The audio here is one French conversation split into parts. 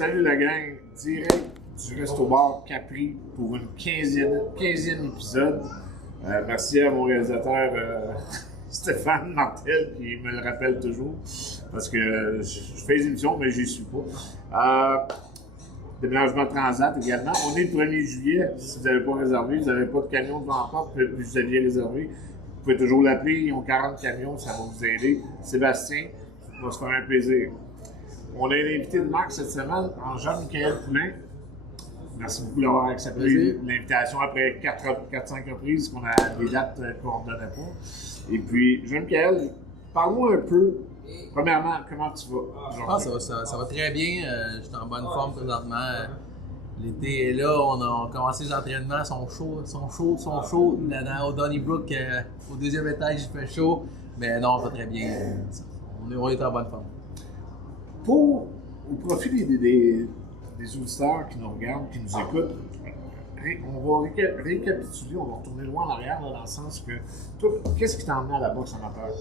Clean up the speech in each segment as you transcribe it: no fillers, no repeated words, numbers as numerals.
salut la gang, direct du Resto-Bar Capri pour une 15e épisode. Merci à mon réalisateur Stéphane Martel qui me le rappelle toujours parce que je fais des émissions mais je n'y suis pas. Déménagement Transat également. On est le 1er juillet. Si vous n'avez pas réservé, vous n'avez pas de camion devant la porte, puis vous aviez réservé, vous pouvez toujours l'appeler. Ils ont 40 camions, ça va vous aider. Sébastien va se faire un plaisir. On a un invité de marque cette semaine, Jean-Michel Poulain. Merci beaucoup d'avoir accepté l'invitation après 4-5 reprises qu'on a des dates qu'on ne donnait pas. Et puis, Jean-Michel, parle-moi un peu. Premièrement, comment tu vas? Ça va très bien. Je suis en bonne forme présentement. L'été est là. On a commencé les entraînements. Ils sont chauds. Là, au Donnybrook, au deuxième étage, il fait chaud. Mais non, ça va très bien. On est en bonne forme. Au profit des auditeurs qui nous regardent, qui nous écoutent, on va récapituler, on va retourner loin en arrière, là, dans le sens que, toi, qu'est-ce qui t'a emmené à la boxe amateur?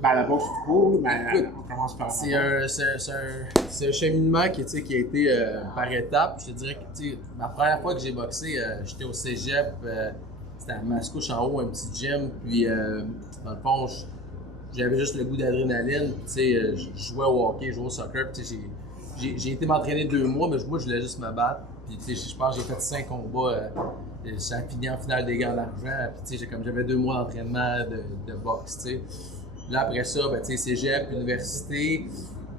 Ben, la boxe tout court, mais on commence par c'est un cheminement qui a été par étapes. Je te dirais que ma première fois que j'ai boxé, j'étais au cégep, c'était à Mascouche en haut, un petit gym, puis dans le fond, j'avais juste le goût d'adrénaline. Je jouais au hockey, je jouais au soccer. J'ai été m'entraîner 2 mois, mais moi, je voulais juste me battre. Puis, je pense que j'ai fait 5 combats. Ça a fini en finale des gants d'argent. Puis, j'avais 2 mois d'entraînement de boxe. T'sais. Là, après ça, cégep, université.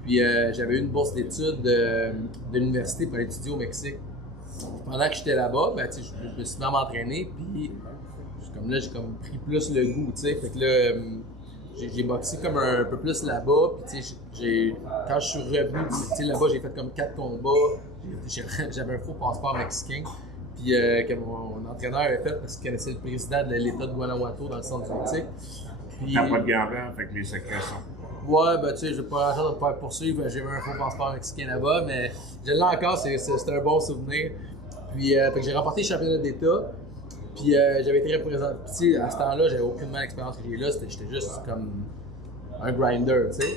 Puis, j'avais eu une bourse d'études de l'université pour aller étudier au Mexique. Pendant que j'étais là-bas, je me suis mis à m'entraîner. Puis, j'ai pris plus le goût. T'sais. Fait que là, j'ai boxé comme un peu plus là-bas, puis quand je suis revenu, là-bas, j'ai fait comme 4 combats, j'avais un faux passeport mexicain, puis que mon entraîneur avait fait parce qu'il connaissait le président de l'État de Guanajuato dans le centre du Mexique. T'as pas de garant, fait que les sécrétions. Ouais, je n'ai pas l'argent de pouvoir poursuivre, j'avais un faux passeport mexicain là-bas, mais je l'ai encore, c'est un bon souvenir. Puis fait que j'ai remporté le championnat d'État. Puis j'avais été représenté, à ce temps-là, j'avais aucune expérience que j'ai là, j'étais juste comme un grinder, tu sais.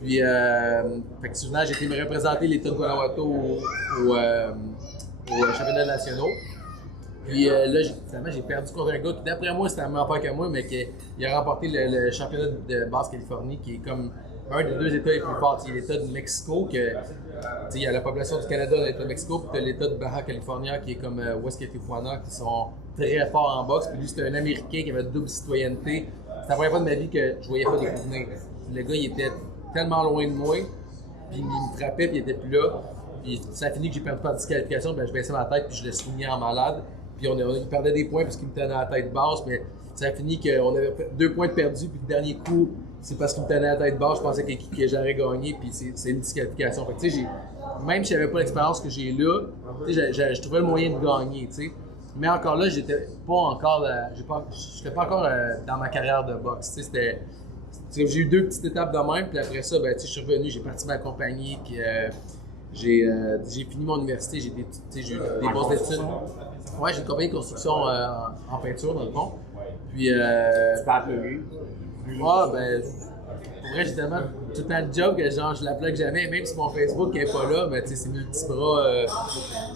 Puis, fait que souvent, j'ai été me représenter l'État de Guanajuato au championnat nationaux. Puis là, finalement, j'ai perdu contre un gars qui, d'après moi, c'était la même affaire que moi, mais il a remporté le championnat de Basse-Californie, qui est comme un des 2 États les plus forts. Il y a l'État du Mexico, il y a la population du Canada dans l'État du Mexico, puis tu as l'État de Baja California, qui est comme West Tijuana, qui sont très forts en boxe. Puis lui, c'était un Américain qui avait double citoyenneté. C'était la première fois de ma vie que je voyais pas des coups venir. Le gars, il était tellement loin de moi, puis il me frappait, puis il était plus là. Puis ça a fini que j'ai perdu par disqualification, puis je baissais ma tête, puis je le soulignais en malade. Puis il perdait des points parce qu'il me tenait la tête basse, mais ça a fini qu'on avait 2 points de perdus, puis le dernier coup, c'est parce qu'il me tenait la tête basse, je pensais que j'aurais gagné, puis c'est une disqualification. Fait que, même si j'avais pas l'expérience que j'ai là, je trouvais le moyen de gagner, t'sais. Mais encore là, j'étais pas encore dans ma carrière de boxe. J'ai eu 2 petites étapes de même, puis après ça, je suis revenu, j'ai parti ma compagnie, puis j'ai fini mon université, j'ai eu des bourses d'études. Ouais, j'ai une compagnie de construction en peinture, dans le fond. Puis, tu t'es appelé? Pour vrai, j'ai tellement tout le temps de job que je la plug jamais, même si mon Facebook n'est pas là, mais c'est Multibras.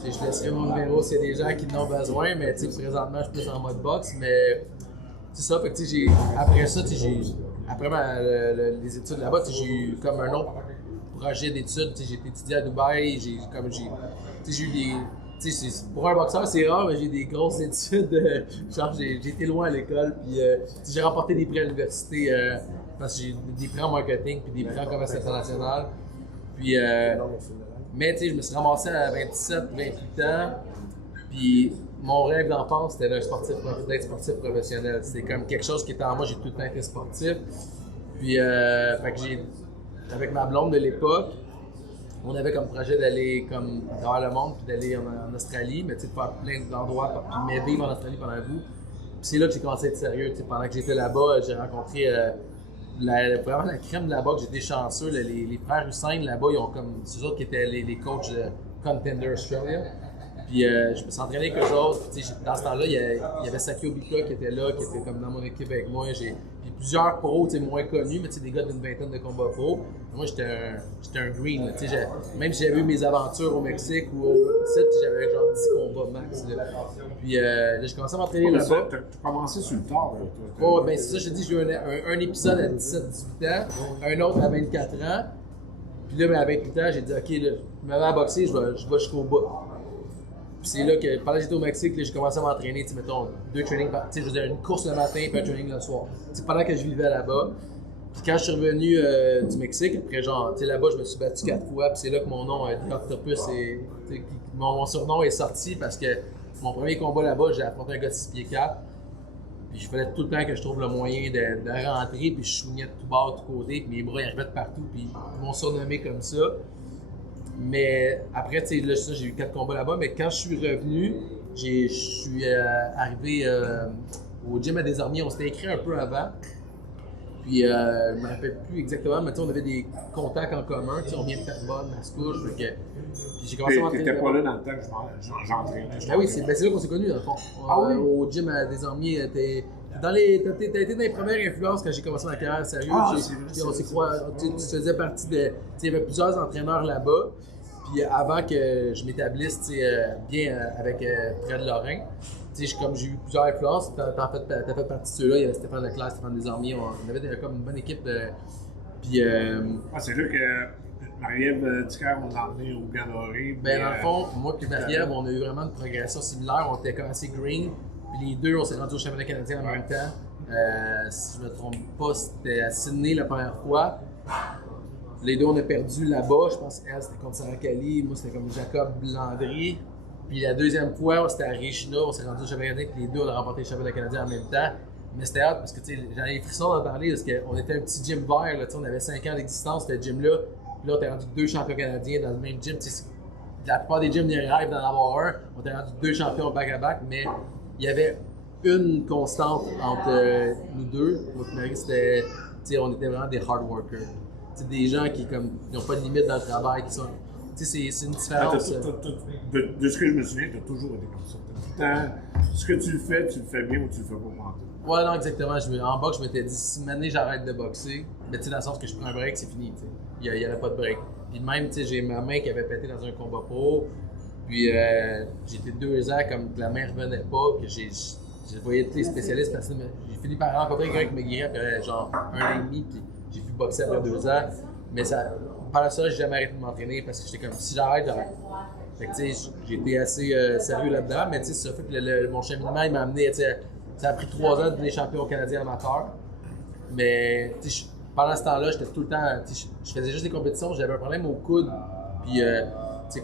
Je laisserai mon numéro s'il y a des gens qui en ont besoin, mais présentement, je suis plus en mode boxe, mais c'est ça. Fait que après ça, après les études là-bas, j'ai eu comme un autre projet d'études. J'ai été étudié à Dubaï, j'ai eu des. Pour un boxeur, c'est rare, mais j'ai des grosses études. J'ai été loin à l'école, puis j'ai remporté des prix à l'université parce que j'ai des prix en marketing puis des prix en commerce international. Puis, mais je me suis ramassé à 27, 28 ans, puis mon rêve d'enfance, c'était d'être sportif professionnel. C'est comme quelque chose qui était en moi, j'ai tout le temps été sportif. Puis, fait que avec ma blonde de l'époque, on avait comme projet d'aller comme à travers le monde, puis d'aller en Australie, mais de faire plein d'endroits, puis m'aider en Australie pendant un bout. Puis c'est là que j'ai commencé à être sérieux. Pendant que j'étais là-bas, j'ai rencontré vraiment la crème de là-bas, que j'étais chanceux. Les frères Hussein là-bas, ils ont comme. C'est eux autres qui étaient les coachs de Contender Australia. Puis je me suis entraîné avec eux autres. Dans ce temps-là, il y avait Sakio Bika qui était là, qui était comme dans mon équipe avec moi. Puis plusieurs pros moins connus, mais des gars d'une vingtaine de combats pro. Moi, j'étais un green. Là, même si j'avais eu mes aventures au Mexique ou au site, j'avais genre 10 combats max. Là. Puis là, j'ai commencé à m'entraîner là-bas. Tu as commencé sur le tard. Oh, ben c'est ça, je te dis, j'ai eu un épisode à 17-18 ans, un autre à 24 ans. Puis là, ben, à 28 ans, j'ai dit, OK, là, je me mets à boxer, je vais jusqu'au bout. Puis c'est là que, pendant que j'étais au Mexique, là, j'ai commencé à m'entraîner, mettons, 2 trainings par, je veux dire, une course le matin puis un training le soir. Pendant que je vivais là-bas. Puis quand je suis revenu du Mexique, après genre, là-bas, je me suis battu 4 fois, puis c'est là que mon nom, The Octopus, mon surnom est sorti parce que mon premier combat là-bas, j'ai affronté un gars de 6 pieds 4. Puis je fallait tout le temps que je trouve le moyen de rentrer, puis je swingais de tout bord, de tout côté, puis mes bras ils arrivaient de partout, puis ils m'ont surnommé comme ça. Mais après, tu sais, là, j'ai eu 4 combats là-bas, mais quand je suis revenu, je suis arrivé au gym à Desormiers. On s'était écrit un peu avant. Puis, je ne me rappelle plus exactement, mais on avait des contacts en commun. On vient de Terrebonne, Mascouche. Puis j'ai commencé à m'entraîner. T'étais pas là dans le temps que j'entraînais. Ben oui, c'est là qu'on s'est connus, dans le fond. Oui? Au gym à Desormiers. T'as été dans les premières influences quand j'ai commencé ma carrière sérieuse. On s'est tu faisais partie de. Il y avait plusieurs entraîneurs là-bas. Puis avant que je m'établisse bien avec Fred Lorrain, comme j'ai eu plusieurs influences, t'as fait partie de ceux-là. Il y avait Stéphane Leclerc, Stéphane Desormiers, on avait comme une bonne équipe. Puis, c'est là que Marie-Ève Ducaire nous a emmenés au Gandoré. Ben, dans le fond, moi et Marie-Ève, on a eu vraiment une progression similaire. On était comme assez green. Puis les deux, on s'est rendus au championnat canadien en même temps. Si je ne me trompe pas, c'était à Sydney la première fois. Les deux, on a perdu là-bas. Je pense qu'elle, c'était contre Sarah Kali. Moi, c'était comme Jacob Landry. Puis la deuxième fois, c'était à Regina. On s'est rendu au championnat canadien. Puis les deux, on a remporté le championnat canadien en même temps. Mais c'était hâte parce que j'en ai les frissons d'en parler parce qu'on était un petit gym vert. Là, on avait 5 ans d'existence, ce gym-là. Puis là, on était rendu 2 champions canadiens dans le même gym. La plupart des gyms, ils rêvent d'en avoir un. On était rendu 2 champions back-à-back. Mais il y avait une constante entre nous deux. Moi et Marie, c'était. On était vraiment des hard workers. Des gens qui n'ont pas de limite dans le travail, qui sont. C'est une différence. De ce que je me souviens, tu as toujours été comme ça. Tout le temps, ce que tu le fais bien ou tu le fais pas. Ouais, non, exactement. En boxe, je m'étais dit, si une année j'arrête de boxer, mais dans le sens que je prends un break, c'est fini. Il n'y aurait pas de break. Puis même, j'ai ma main qui avait pété dans un combat pro. Puis j'étais 2 ans comme que la main ne revenait pas, que j'ai voyé tous les spécialistes. J'ai fini par rencontrer quelqu'un qui me guérit après genre 1 an et demi. Puis j'ai pu boxer après 2 ans. Mais par ça, j'ai jamais arrêté de m'entraîner parce que j'étais comme, si j'arrête, j'arrête. Fait que j'ai été assez sérieux là-dedans. Mais ça fait que mon cheminement, il m'a amené, ça a pris 3 ans de devenir champion canadien amateur. Mais pendant ce temps-là, j'étais tout le temps, je faisais juste des compétitions, j'avais un problème au coude. Puis,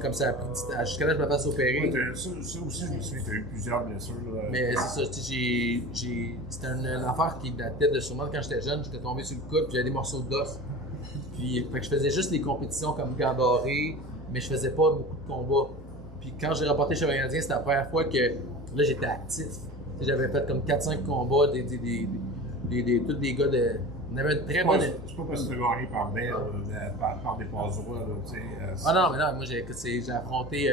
comme ça a pris jusqu'à là, je me fasse opérer. Ouais, ça aussi, je me souviens, tu as eu plusieurs blessures. Là. Mais c'est ça, c'était une affaire qui datait de sûrement quand j'étais jeune, j'étais tombé sur le coude, puis j'avais des morceaux d'os. Puis, fait que je faisais juste les compétitions comme Gandoré, mais je faisais pas beaucoup de combats. Puis quand j'ai remporté le championnat canadien, c'était la première fois que là j'étais actif. J'avais fait comme 4-5 combats, tous des gars de. On avait une très bonne. C'est pas parce que tu as gagné par Bell, par des passe-droits. Ah non, mais non, moi j'ai affronté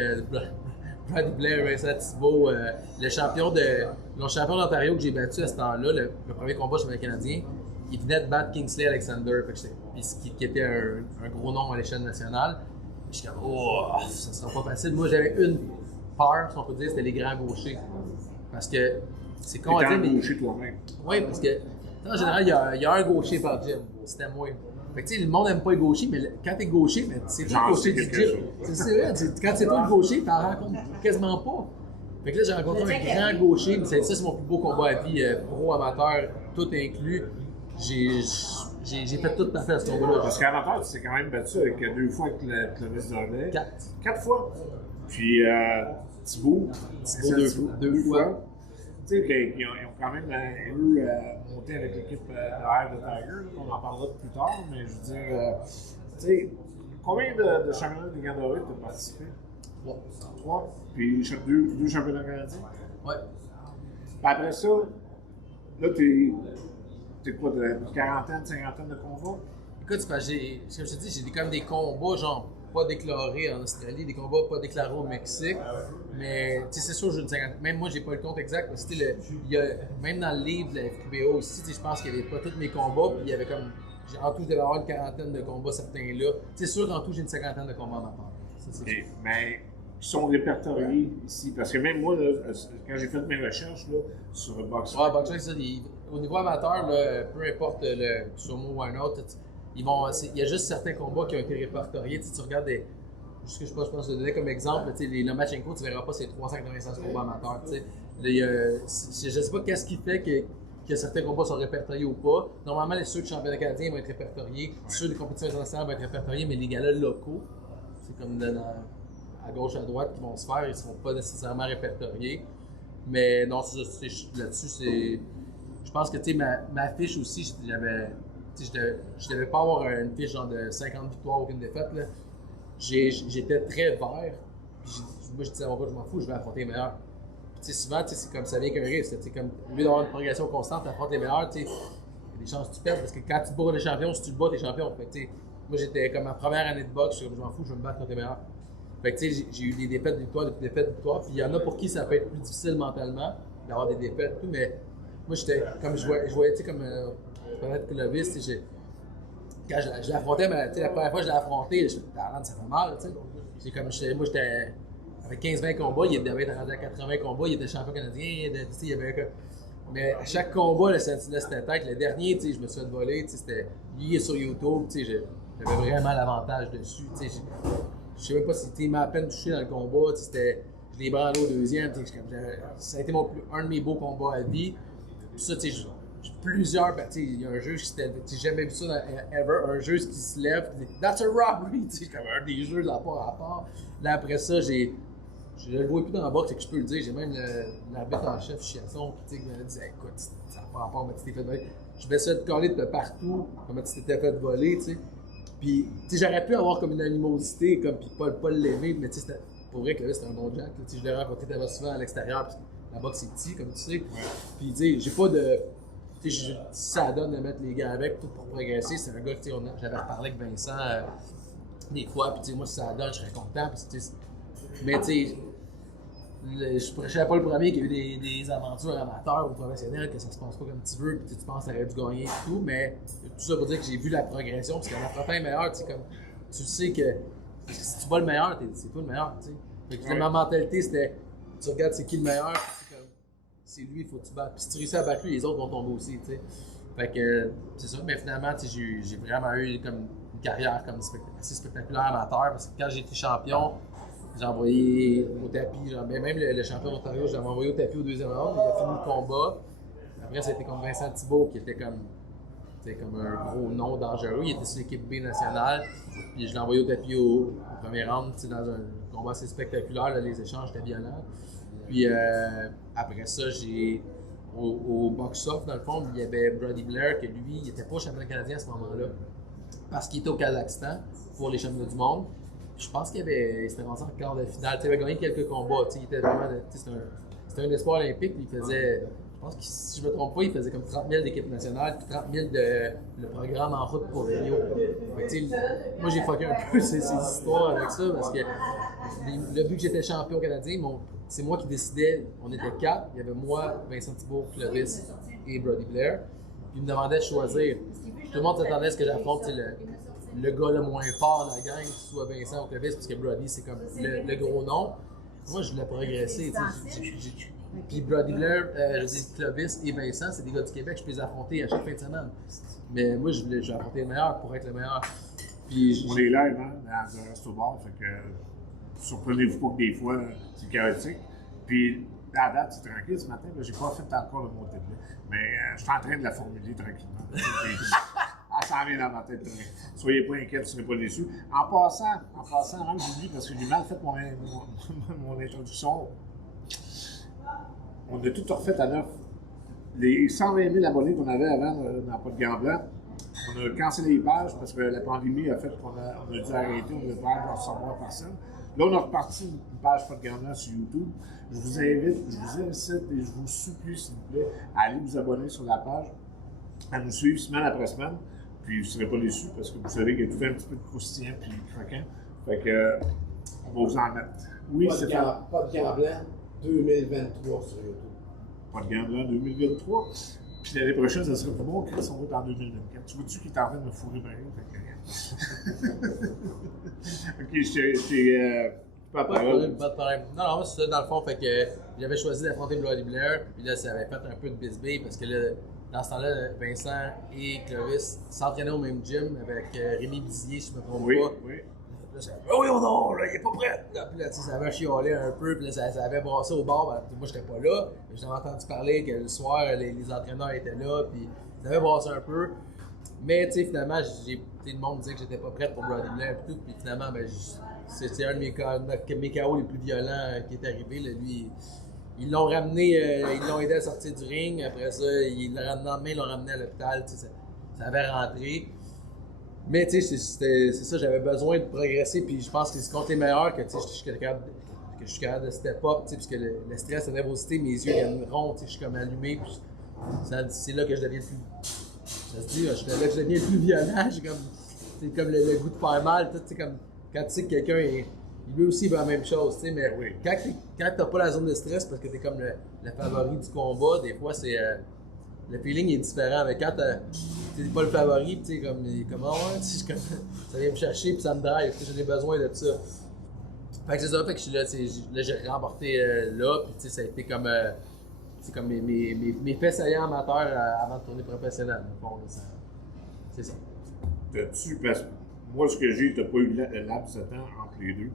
Brad Blair, Vincent Thibault, le champion d'Ontario que j'ai battu à ce temps-là, le premier combat chez le Canadien. Il venait de battre Kingsley Alexander, qui était un gros nom à l'échelle nationale. Je suis comme, oh, ça sera pas facile. Moi, j'avais une peur, si on peut dire, c'était les grands gauchers. Parce que c'est con à dire, mais. Gaucher toi-même. Oui, parce que, en général, il y a un gaucher par gym. C'était moi. Fait que, le monde n'aime pas les gauchers, mais quand t'es gaucher, c'est toi le gaucher du gym. C'est vrai, quand c'est toi le gaucher, t'en rencontres quasiment pas. Fait que là, j'ai rencontré un grand gaucher, mais ça, c'est mon plus beau combat à vie, pro, amateur, tout inclus. J'ai fait tout parfait à ce combat-là. Parce qu'amateur, tu t'es quand même battu avec 2 fois avec Clovis Dordet. 4 fois. Puis Thibault, 2 fois. Tu sais, ils ont quand même monté avec l'équipe de Air de Tiger. On en parlera plus tard, mais je veux dire, tu sais, combien de championnats de Gandoré tu as participé? 3. Puis 2 championnats canadiens? Ouais. Puis après ça, là, t'es quoi, de 40, 50 de combats? Écoute, comme je te dis, j'ai quand même des combats, genre, pas déclarés en Australie, des combats pas déclarés au Mexique. Mais c'est sûr, j'ai une cinquantaine. Même moi, j'ai pas le compte exact. Parce que il y a, même dans le livre de la FQBO aussi, je pense qu'il n'y avait pas tous mes combats. Puis il y avait comme. En tout, je devais avoir une quarantaine de combats, certains là. C'est sûr qu'en tout, j'ai une cinquantaine de combats en part. Mais qui sont répertoriés ici. Parce que même moi, là, quand j'ai fait mes recherches là, sur Boxrec. Ouais, Boxrec, ça, au niveau amateur, là, peu importe le sumo ou un autre, il y a juste certains combats qui ont été répertoriés. Tu regardes des. Juste que je pense te donner comme exemple, les Lomachenko, tu verras pas ces 396 combats amateurs. Je sais pas qu'est-ce qui fait que certains combats sont répertoriés ou pas. Normalement, ceux de championnat canadien vont être répertoriés, ceux des compétitions internationales vont être répertoriés, mais les galas locaux, c'est comme à gauche, à droite qui vont se faire, ils ne seront pas nécessairement répertoriés. Mais non, là-dessus, je pense que ma fiche aussi, je devais pas avoir une fiche genre de 50 victoires ou aucune défaite. Là. J'étais très vert. Moi, je disais à mon gars, je m'en fous, je vais affronter les meilleurs. Puis, souvent, c'est comme ça vient qu'un risque. Comme, au lieu d'avoir une progression constante, tu affrontes les meilleurs, il y a des chances que tu perds parce que quand tu bats les champions, si tu le bats, t'es champion. Fait, moi, j'étais comme ma première année de boxe, je m'en fous, je vais me battre contre les meilleurs. Fait que, j'ai eu des défaites, des victoires. Puis il y en a pour qui ça peut être plus difficile mentalement d'avoir des défaites, tout, mais moi, j'étais comme je voyais, comme peut-être Clovis, quand je l'affrontais, la première fois que je l'ai affronté, je me disais, ça fait mal, tu sais. Moi, j'étais avec 15-20 combats, il devait être rendu à 80 combats, il était champion canadien, il y avait mais à chaque combat, le sentinelle c'était tête. Le dernier, je me suis fait voler, il est sur YouTube, j'avais vraiment l'avantage dessus, je sais même pas si il m'a à peine touché dans le combat, je l'ai branlé au deuxième, ça a été un de mes beaux combats à vie. Puis ça, plusieurs, il y a un juge qui j'ai jamais vu ça ever, un juge qui se lève, qui dit That's a robbery, comme un des jeux de la part à part. Là après ça, je le vois plus dans la boxe, c'est que je peux le dire, j'ai même l'arbitre en chef Chiasson qui me dit écoute, ça n'a pas rapport, mais tu t'es fait voler. Je vais essayer de coller de partout, comme tu t'étais fait voler, tu sais. Puis, j'aurais pu avoir comme une animosité, comme, puis pas l'aimer, mais tu sais, pour vrai que là, c'était un bon Jack. Je l'ai rencontré tellement souvent à l'extérieur, parce que la boxe c'est petit, comme tu sais. Puis, tu sais, j'ai pas de. Tu sais, ça donne de mettre les gars avec, tout pour progresser. C'est un gars que, j'avais reparlé avec Vincent des fois, puis, tu sais, moi, si ça donne, je serais content, parce que, mais, tu sais, je serais pas le premier qui a eu des aventures amateurs ou professionnelles, que ça se passe pas comme tu veux, puis tu penses que tu aurais dû gagner et tout, mais tout ça pour dire que j'ai vu la progression, parce que la frappe est meilleure, tu sais, comme tu sais que si tu bats le meilleur, c'est toi le meilleur, tu sais. Fait que ma mentalité c'était, tu regardes c'est qui le meilleur, c'est comme, c'est lui, il faut que tu battes. Puis si tu réussis à battre lui, les autres vont tomber aussi, tu sais. Fait que c'est ça, mais finalement, tu sais, j'ai vraiment eu comme une carrière comme assez spectaculaire amateur, parce que quand j'ai été champion, j'ai envoyé au tapis, même le champion d'Ontario, j'ai envoyé au tapis au deuxième round, il a fini le combat. Après, c'était comme Vincent Thibault qui était comme un gros nom dangereux. Il était sur l'équipe B nationale. Puis je l'ai envoyé au tapis au premier round, dans un combat assez spectaculaire. Là, les échanges étaient violents. Puis après ça, au box-off, dans le fond, il y avait Brody Blair, que lui, il n'était pas champion canadien à ce moment-là. Parce qu'il était au Kazakhstan pour les championnats du monde. Je pense qu'il s'était rendu en quart de finale. Il avait gagné quelques combats. Il était vraiment. C'était un espoir olympique. Il faisait. Je pense que si je ne me trompe pas, il faisait comme 30 000 d'équipe nationale puis 30 000 de le programme en route pour Rio. Moi, j'ai fucké un peu ces histoires avec ça parce que vu que j'étais champion canadien, c'est moi qui décidais. On était 4. Il y avait moi, Vincent Thibault, Clovis et Brody Blair. Puis il me demandait de choisir. Tout le monde s'attendait à ce que j'affronte le gars le moins fort de la gang, que ce soit Vincent ou Clovis, parce que Brody, c'est comme le gros nom. Moi, je voulais progresser. Puis Brody Blair, Clovis et Vincent, c'est des gars du Québec, je peux les affronter à chaque fin de semaine. Mais moi, je vais affronter le meilleur pour être le meilleur. Puis, on est live, hein, dans un resto-bar, fait que surprenez-vous pas que des fois, c'est chaotique. Puis, à date, c'est tranquille ce matin, j'ai pas fait encore le montée de lait, mais je suis en train de la formuler tranquillement. Elle s'en vient dans ma tête. Soyez pas inquiets, vous ne serez pas déçus. En passant, même j'oublie parce que j'ai mal fait mon introduction. On a tout refait à neuf. Les 120 000 abonnés qu'on avait avant dans Pas de Gants Blancs, on a cancellé les pages parce que la pandémie a fait qu'on a dû arrêter, on devait pas recevoir personne. Là, on a reparti une page Pas de Gants Blancs sur YouTube. Je vous invite, je vous incite et je vous supplie, s'il vous plaît, à aller vous abonner sur la page, à nous suivre semaine après semaine. Puis vous ne serez pas déçus parce que vous savez qu'il y a tout un petit peu de croustillant puis croquant. Fait que, on va vous en mettre. Oui, c'est ça. Pas de gants blancs 2023 sur YouTube. Pas de gants blancs 2023. Puis l'année prochaine, ça sera plus bon, Chris, on va être en 2024. Tu vois-tu qu'il est en train de me fourrer pareil? Ok, je pas de parole. Pas de problème. Non, c'est ça, dans le fond, fait que j'avais choisi d'affronter Bloody Blair, puis là, ça avait fait un peu de bisbille parce que là, dans ce temps-là, Vincent et Clovis s'entraînaient au même gym avec Rémi Bizier, si je ne me trompe Oui, pas. oui. Là, ça oh non, là, il est pas prêt! Là, puis là, tu sais, ça avait chiolé un peu, puis là, ça avait brassé au bar. Ben, moi, j'étais pas là, mais j'avais entendu parler que le soir, les entraîneurs étaient là, puis ça avait brassé un peu. Mais, tu sais, finalement, le monde disait que j'étais pas prête pour Bloody Blair et tout, puis finalement, ben, c'était un de mes KO les plus violents qui est arrivé. Là, lui, ils l'ont ramené, ils l'ont aidé à sortir du ring. Après ça, ils l'ont ramené à l'hôpital. Ça avait rentré. Mais tu sais, c'est ça, j'avais besoin de progresser. Puis je pense que c'est contre les meilleurs que je suis capable de step up. Parce que le stress, la nervosité, mes yeux viennent ronds. Je suis comme allumé. Puis c'est là que je deviens le plus. Ça se dit, là que je deviens le plus violent. C'est comme le goût de faire mal. Comme, quand tu sais que quelqu'un est. Lui aussi veut la même chose, tu sais, mais oui. Quand t'as pas la zone de stress parce que t'es comme le favori du combat, des fois c'est. Le feeling est différent, mais quand t'es pas le favori, tu sais, comme ouais, ça vient me chercher puis ça me drive, j'ai besoin de ça. Fait que c'est ça, fait que je suis là, là j'ai remporté là, puis tu sais, ça a été comme. C'est comme mes faits saillants amateurs avant de tourner professionnel, au fond, c'est ça. Parce que moi, ce que j'ai, t'as pas eu le laps de temps entre les deux.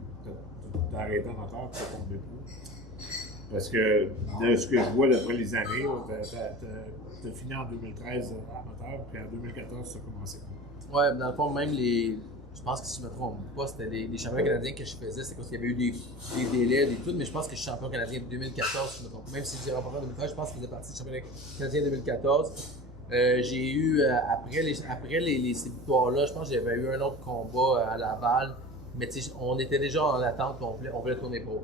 T'as arrêté en amateur, t'as tombé plus. Parce que de ce que je vois d'après les années, t'as fini en 2013 amateur, puis en 2014, ça a commencé. Ouais, dans le fond, même je pense que si je me trompe pas, c'était des champions canadiens que je faisais, c'est parce qu'il y avait eu des délais, des trucs, mais je pense que je suis champion canadien de 2014, si je me trompe. Même si j'ai remporté en 2013, je pense que je faisais partie du championnat canadien 2014. J'ai eu, après ces victoires-là, je pense que j'avais eu un autre combat à Laval, mais on était déjà en attente, on voulait tourner pro.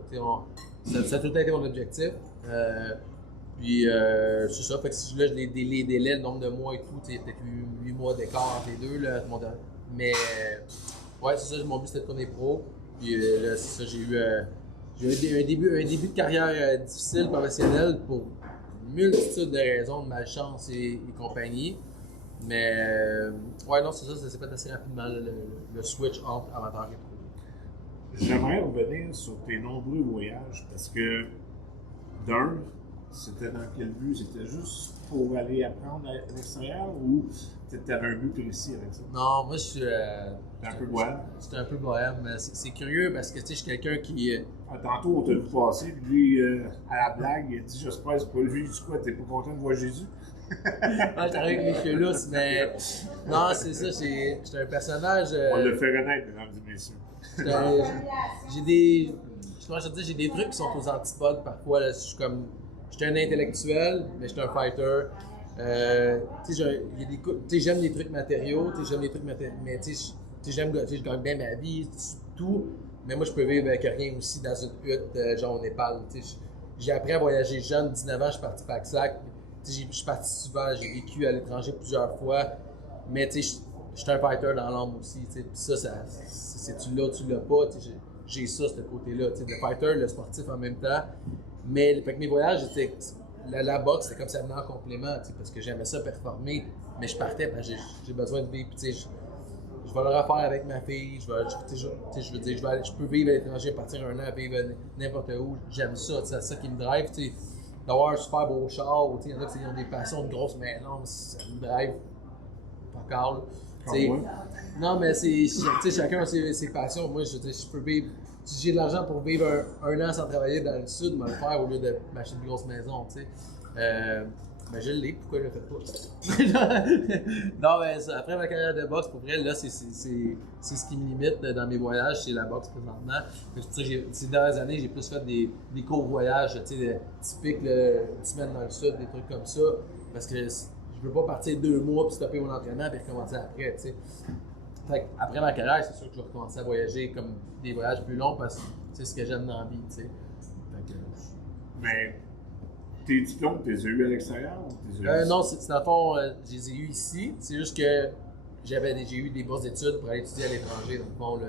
Ça a tout été mon objectif. Puis c'est ça, fait que là, les délais, le nombre de mois et tout, il y a peut-être eu 8 mois d'écart entre les deux. Là, mais ouais, c'est ça, mon but c'était de tourner pro. Puis là, c'est ça, j'ai eu un début de carrière difficile, professionnelle, pour une multitude de raisons, de malchance et compagnie. Mais ouais, non, c'est ça s'est fait assez rapidement, le switch entre amateur et pro. J'aimerais revenir sur tes nombreux voyages parce que, d'un, c'était dans quel but? C'était juste pour aller apprendre à l'extérieur ou tu avais un but précis avec ça? Non, moi je suis. T'es un peu bohème? J'étais un peu bohème. C'est curieux parce que tu sais, je suis quelqu'un qui. Tantôt, on t'a vu passer, puis lui, à la blague, il a dit j'espère que c'est pas lui, du quoi, t'es pas content de voir Jésus? Ouais, j'étais avec mes cheveux lousses, mais. Non, c'est ça, j'étais un personnage. On le fait renaître, mesdames et messieurs. J'ai des. J'ai des trucs qui sont aux antipodes parfois. Là, j'étais un intellectuel, mais j'étais un fighter. J'aime les trucs matériaux, mais je gagne bien ma vie, tout. Mais moi, je peux vivre avec rien aussi dans une hutte, genre au Népal. J'ai appris à voyager jeune, 19 ans, je suis parti pack-sac. Je suis parti souvent, j'ai vécu à l'étranger plusieurs fois. Mais je suis un fighter dans l'âme aussi. Puis ça, c'est tu l'as ou tu l'as pas. J'ai ça, ce côté-là. Le fighter, le sportif en même temps. Mais fait que mes voyages, la boxe, c'était comme ça venait en complément, parce que j'aimais ça performer, mais je partais parce que j'ai besoin de vivre. Je vais le refaire avec ma fille, je peux vivre à l'étranger, partir un an, vivre n'importe où. J'aime ça, c'est ça qui me drive, d'avoir un super beau char, il y en a qui ont des passions de grosses maisons, ça me drive pas calme. Non, mais chacun a ses passions. Moi, je peux vivre. Si j'ai de l'argent pour vivre un an sans travailler dans le sud, je vais le faire au lieu de m'acheter une grosse maison, ben je l'ai, pourquoi je le fais pas? Non, mais ça, après ma carrière de boxe, pour vrai, là, c'est ce qui me limite dans mes voyages, c'est la boxe présentement. Ces dernières années, j'ai plus fait des courts voyages, typiques, une semaine dans le sud, des trucs comme ça, parce que je veux pas partir 2 mois puis stopper mon entraînement et recommencer après, tu sais. Fait après ma carrière, c'est sûr que je vais recommencer à voyager comme des voyages plus longs parce que c'est ce que j'aime dans la vie, tu sais. Mais tes diplômes, tu les as eu à l'extérieur ou tu les as eu non, dans le fond, je les ai eus ici. C'est juste que j'ai eu des bourses d'études pour aller étudier à l'étranger. Dans le fond,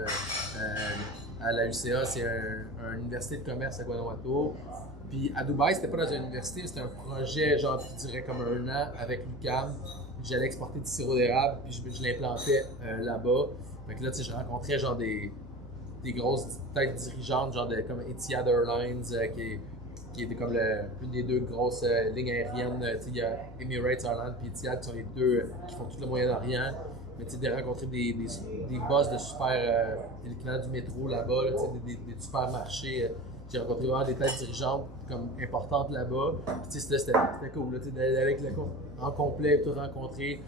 à la UCA, c'est une université de commerce à Guanajuato. Puis à Dubaï, c'était pas dans une université, c'était un projet, genre, je dirais comme 1 an avec l'UQAM. J'allais exporter du sirop d'érable, puis je l'implantais là-bas. Fait que là, tu sais, je rencontrais genre des grosses têtes dirigeantes, genre comme Etihad Airlines, qui était comme une des 2 grosses lignes aériennes. Tu sais, il y a Emirates Airlines puis Etihad qui sont les 2 qui font tout le Moyen-Orient. Mais tu sais, de rencontrer des boss de super l'équivalent du métro là-bas, là, tu sais, des supermarchés. J'ai rencontré vraiment des têtes dirigeantes comme importantes là-bas. Puis tu sais, c'était cool, là, tu sais, d'aller avec le en complet, tout rencontrer,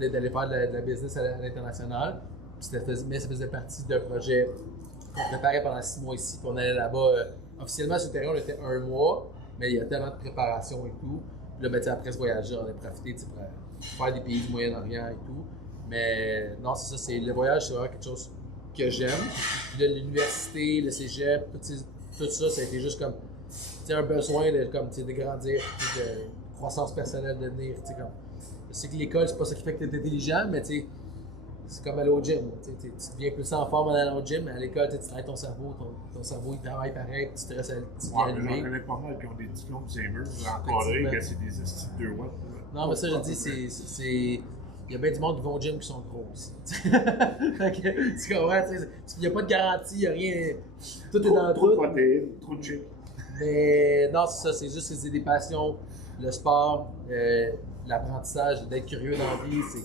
d'aller faire de la business à l'international. Mais ça faisait partie d'un projet qu'on préparait pendant 6 mois ici, puis on allait là-bas. Officiellement, sur le terrain, on était 1 mois, mais il y a tellement de préparation et tout. Puis là, ben, après ce voyage-là, on a profité pour faire des pays du Moyen-Orient et tout. Mais non, c'est ça, le voyage, c'est vraiment quelque chose que j'aime. L'université, le cégep, tout ça, ça a été juste comme un besoin de grandir, de croissance personnelle, de devenir. Comme, je sais que l'école, c'est pas ça qui fait que tu es intelligent, mais c'est comme aller au gym. Tu deviens plus en forme en allant au gym, mais à l'école, tu travailles ton cerveau. Ton cerveau, il travaille pareil, puis tu te restes allumé. J'en connais pas mal qui ont des diplômes Samer, encadrés, que c'est des astuces de 2 watts. Non, mais ça, je dis, c'est. Il y a bien du monde qui vont au gym qui sont gros aussi. Tu comprends? Il n'y a pas de garantie, il n'y a rien. Tout est dans le trou. Trop de protéines, trop de chips. Mais non, c'est ça, c'est juste que c'est des passions. Le sport, l'apprentissage, d'être curieux dans la vie, c'est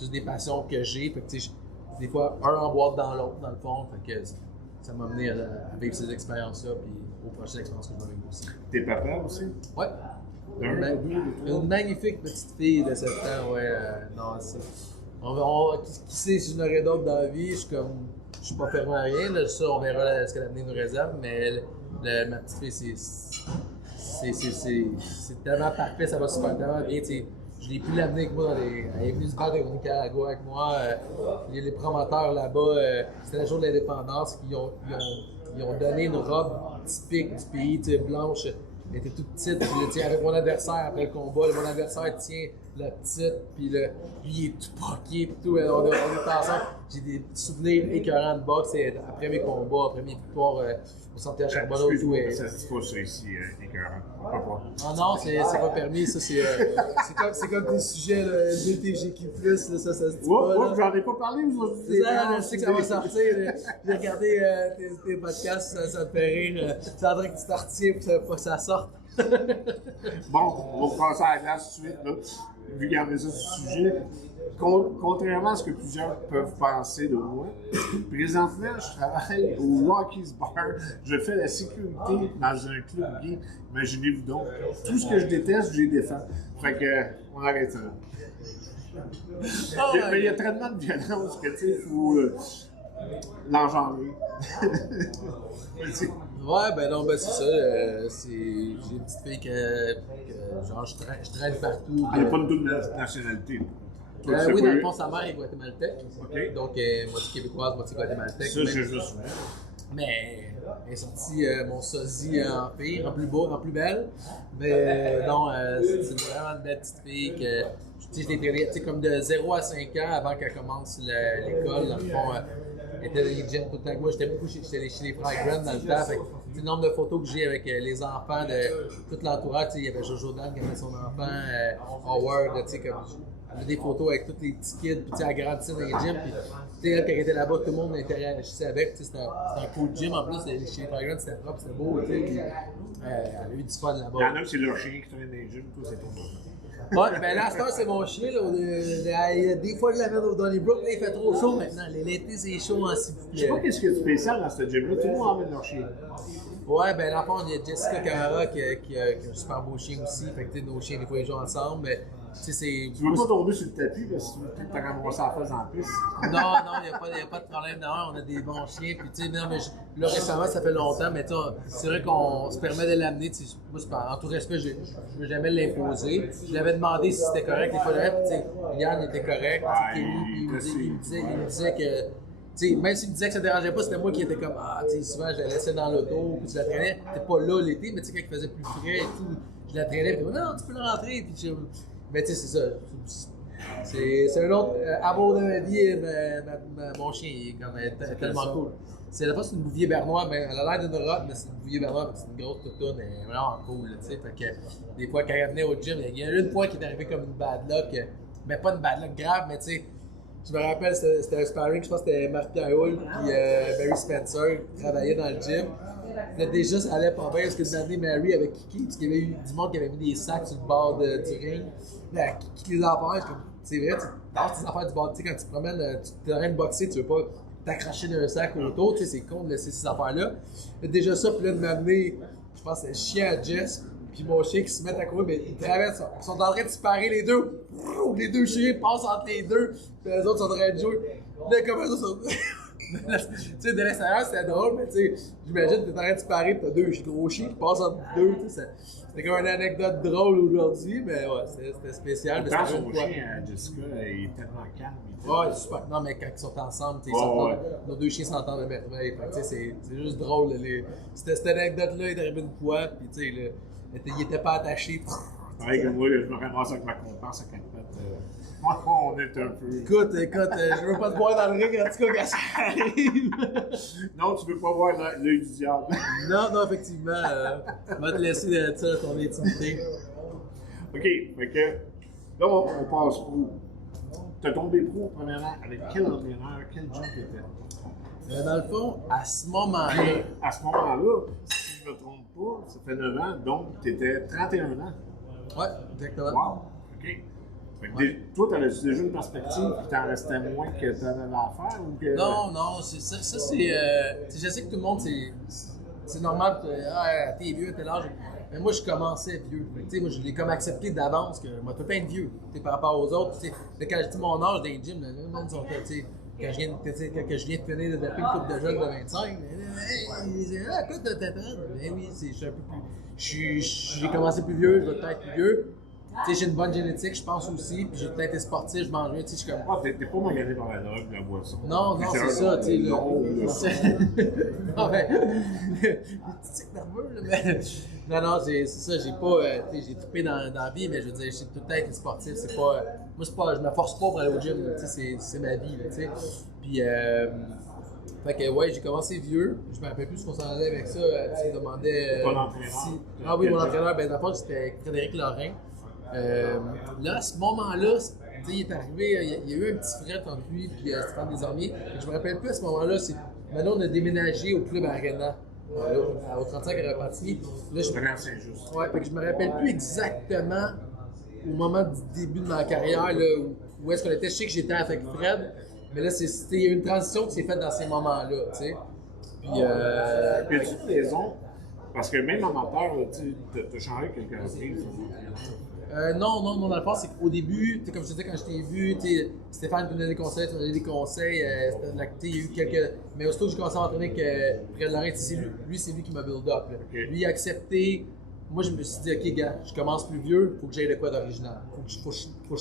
juste des passions que j'ai. Fait que, des fois, un emboîte dans l'autre, dans le fond. Fait que ça m'a amené à vivre ces expériences-là, puis aux prochaines expériences que je vais vivre aussi. T'es papa aussi? Ouais. Une magnifique petite fille de 7 ans, ouais. Non, c'est. Qui sait si j'en aurais d'autres dans la vie, je suis pas fermé à rien. Là, ça, on verra ce que l'avenir nous réserve, mais ma petite fille, c'est tellement parfait, ça va super tellement bien. Je l'ai pu l'amener avec moi elle est venue se battre au Nicaragua avec moi. Les promoteurs là-bas, c'était le jour de l'indépendance, ils ont donné une robe typique du pays, blanche. Elle était toute petite, puis avec mon adversaire après le combat, mon adversaire tient la petite, puis lui il est tout poqué, puis tout, on est ensemble. J'ai des souvenirs écœurants de boxe après mes combats, après mes victoires au centre à Charbonneau. Ça se dit pas ça ici, écœurant. Non, c'est pas permis, ça c'est comme des sujets LGBTQ+, ça se dit pas. J'en ai pas parlé aujourd'hui. C'est ça, je sais que ça va sortir. J'ai regardé tes podcasts, ça me fait rire. C'est en train que tu t'en retiens pour que ça sorte. Bon, on va passer à la glace tout de suite, là. Vu garder ça sur le sujet. Contrairement à ce que plusieurs peuvent penser de moi, présentement, je travaille au Rocky's Bar. Je fais la sécurité dans un club gay. Imaginez-vous donc. Tout ce que je déteste, je les défends. Fait que, on arrête ça. Mais il y a tellement de violence que, tu sais, il faut l'engendrer. Ouais, ben non, ben c'est ça. J'ai une petite fille que genre, je traîne partout. Elle n'a pas de double nationalité. Oui, dans le fond, sa mère est guatémaltèque. Okay. Donc, moitié québécoise, moitié guatémaltèque. Ça, j'ai juste vu. Mais elle est sortie mon sosie en pire, en plus beau, en plus belle. Mais non, c'est vraiment une belle petite fille que je l'ai traînée comme de 0 à 5 ans avant qu'elle commence l'école. Dans le fond, elle était dans les gyms tout le temps que moi. J'étais beaucoup chez les frères Grant dans le temps. Fait, le nombre de photos que j'ai avec les enfants de tout l'entourage, il y avait Jojo Dan qui avait son enfant, Howard, tu sais, comme. Elle a des photos avec tous les petits kids, puis elle grandissait dans les gyms. Puis, elle, quand elle était là-bas, tout le monde interagissait avec. C'était un cool gym en plus. Chez les Fragrances, c'était propre, c'était beau. Puis, elle a eu du fun là-bas. Il y en a, c'est leur chien qui traîne dans les gyms, toi, c'est ton nom. Ouais, ben là, à cette heure, c'est mon chien. Là, des fois, je l'amène au Donnybrook. Là, il fait trop chaud maintenant. L'été, c'est chaud en s'il vous plaît. Je sais pas qu'est-ce qu'il y a de spécial dans ce gym-là. Tout le monde emmène leur chien. Ouais, ben dans le fond, il y a Jessica Camara qui a un super beau chien aussi. Fait que nos chiens, des fois, ils jouent ensemble. Mais, tu veux pas tomber sur le tapis parce que tu veux peut-être te ramasser en face en piste. Non, il n'y a pas de problème. Non, on a des bons chiens. Puis, tu sais, non, mais là, récemment, ça fait longtemps. Mais, c'est vrai qu'on se permet de l'amener. Moi, en tout respect, je ne veux jamais l'imposer. Je l'avais demandé si c'était correct. Des fois, Yann était correct. Il me disait que. T'sais, même s'il me disait que ça ne dérangeait pas, c'était moi qui étais comme souvent je la laissais dans l'auto, puis je la traînais. T'es pas là l'été, mais quand il faisait plus frais et tout, je la traînais, puis non, tu peux le rentrer. Puis mais tu sais, c'est ça. C'est un autre amour de ma vie. Mon chien, il est comme tellement cool. C'est la fois, c'est une Bouvier bernois, mais elle a l'air d'une rotte, mais c'est une Bouvier bernois, c'est une grosse toutoune, elle est vraiment cool, tu sais. Fait que des fois, quand elle venait au gym, il y a une fois qui est arrivé comme une bad luck, mais pas une bad luck grave, mais tu sais, je me rappelle, c'était un sparring, je pense que c'était Marc-Pierre Hull puis Barry Spencer qui travaillaient dans le gym. Là, déjà, ça allait pas bien parce que une année, Mary avec Kiki, parce qu'il y avait eu du monde qui avait mis des sacs sur le bord du ring. Là, Kiki les empêche, comme, c'est vrai, tu tasses tes affaires du bord, tu sais, quand tu te promènes, tu es en train de boxer, tu veux pas t'accrocher d'un sac autour, tu sais, c'est con de laisser ces affaires-là. Déjà ça, puis là, de m'amener, je pense, c'est le chien à Jess, puis mon chien qui se met à courir, mais ils traversent, ils sont en train de se parer les deux. Les deux chiens passent entre les deux, puis les autres sont en train de jouer. Là, comme eux autres sont. Tu sais, de l'extérieur, c'était drôle, mais tu sais, j'imagine que t'es en train de se parer, pis t'as deux gros chiens qui passent entre deux, tu sais. C'était comme une anecdote drôle aujourd'hui, mais ouais, c'était spécial. Quand son chien, Jessica, il est tellement calme. Ouais, super. Non, mais quand ils sont ensemble, tu sais, nos deux chiens s'entendent à merveille. Tu sais, c'est juste drôle. Cette anecdote-là est arrivée une fois, puis tu sais, il était pas attaché. Ouais, comme moi, je me ramasse avec ma comparse à 4 pattes. Moi, on est un peu. Écoute, je veux pas te voir dans le ring, en tout cas, quand ça arrive. Non, tu veux pas voir l'œil du diable. Non, effectivement. On va te laisser de ça, ton intimité. OK, fait que là, on passe pro. T'as tombé pro, premièrement, avec quel entraîneur, quel gym t'étais? Dans le fond, à ce moment-là. À ce moment-là, si je ne me trompe pas, ça fait 9 ans, donc t'étais 31 ans. Ouais, exactement. Wow, OK. Fait que toi, t'avais-tu déjà une perspective qui t'en restait moins que t'avais à faire ou que. Non, c'est ça, c'est. Je sais que tout le monde, c'est normal, t'es vieux, t'es l'âge. Mais moi, je commençais vieux. Moi, je l'ai comme accepté d'avance que moi, tu peux pas être vieux par rapport aux autres. Quand je dis mon âge dans les gyms, le monde sont quand je viens de finir de taper une coupe de jeunes de 25, écoute, t'as mais oui, je suis un peu plus. J'ai commencé plus vieux, je vais peut-être plus vieux. J'ai une bonne génétique, je pense aussi, puis j'ai peut-être été sportif, je mange bien, je suis comme. Ah, t'es pas magané par la drogue, la boisson. Non, c'est ça, tu sais. Non, mais. Tu nerveux, là, mais. Non, c'est ça, j'ai pas. J'ai trippé dans la vie, mais je veux dire, j'ai tout le temps été sportif, c'est pas. Moi, c'est pas. Je me force pas pour aller au gym, tu sais, c'est ma vie, tu sais. Puis, fait que, ouais, j'ai commencé vieux. Je me rappelle plus ce qu'on s'en allait avec ça. Tu demandais. Ton entraîneur. Ah oui, mon entraîneur, ben, d'abord, c'était Frédéric Lorrain. Là, à ce moment-là, il est arrivé, il y a eu un petit fret entre lui et Stéphane Desormiers. Je me rappelle plus à ce moment-là, maintenant on a déménagé au Club Arena, au 35 à Repentigny. Là, Saint-Just. Ouais, fait que je me rappelle plus exactement au moment du début de ma carrière, là, où est-ce qu'on était. Je sais que j'étais avec Fred, mais là, il y a eu une transition qui s'est faite dans ces moments-là, tu sais. Puis, as-tu raison? Parce que même amateur, tu as changé quelques reprises. Non, dans le fond, c'est qu'au début, comme je te disais, quand je t'ai vu, Stéphane me donnait des conseils, tu me donnais des conseils, il y a eu quelques. Mais aussitôt que j'ai commencé à m'entraîner avec Fred Lorrain, c'est lui qui m'a build up. Okay. Lui, il a accepté. Moi, je me suis dit, OK, gars, je commence plus vieux, faut que j'aille de quoi d'original. Faut que je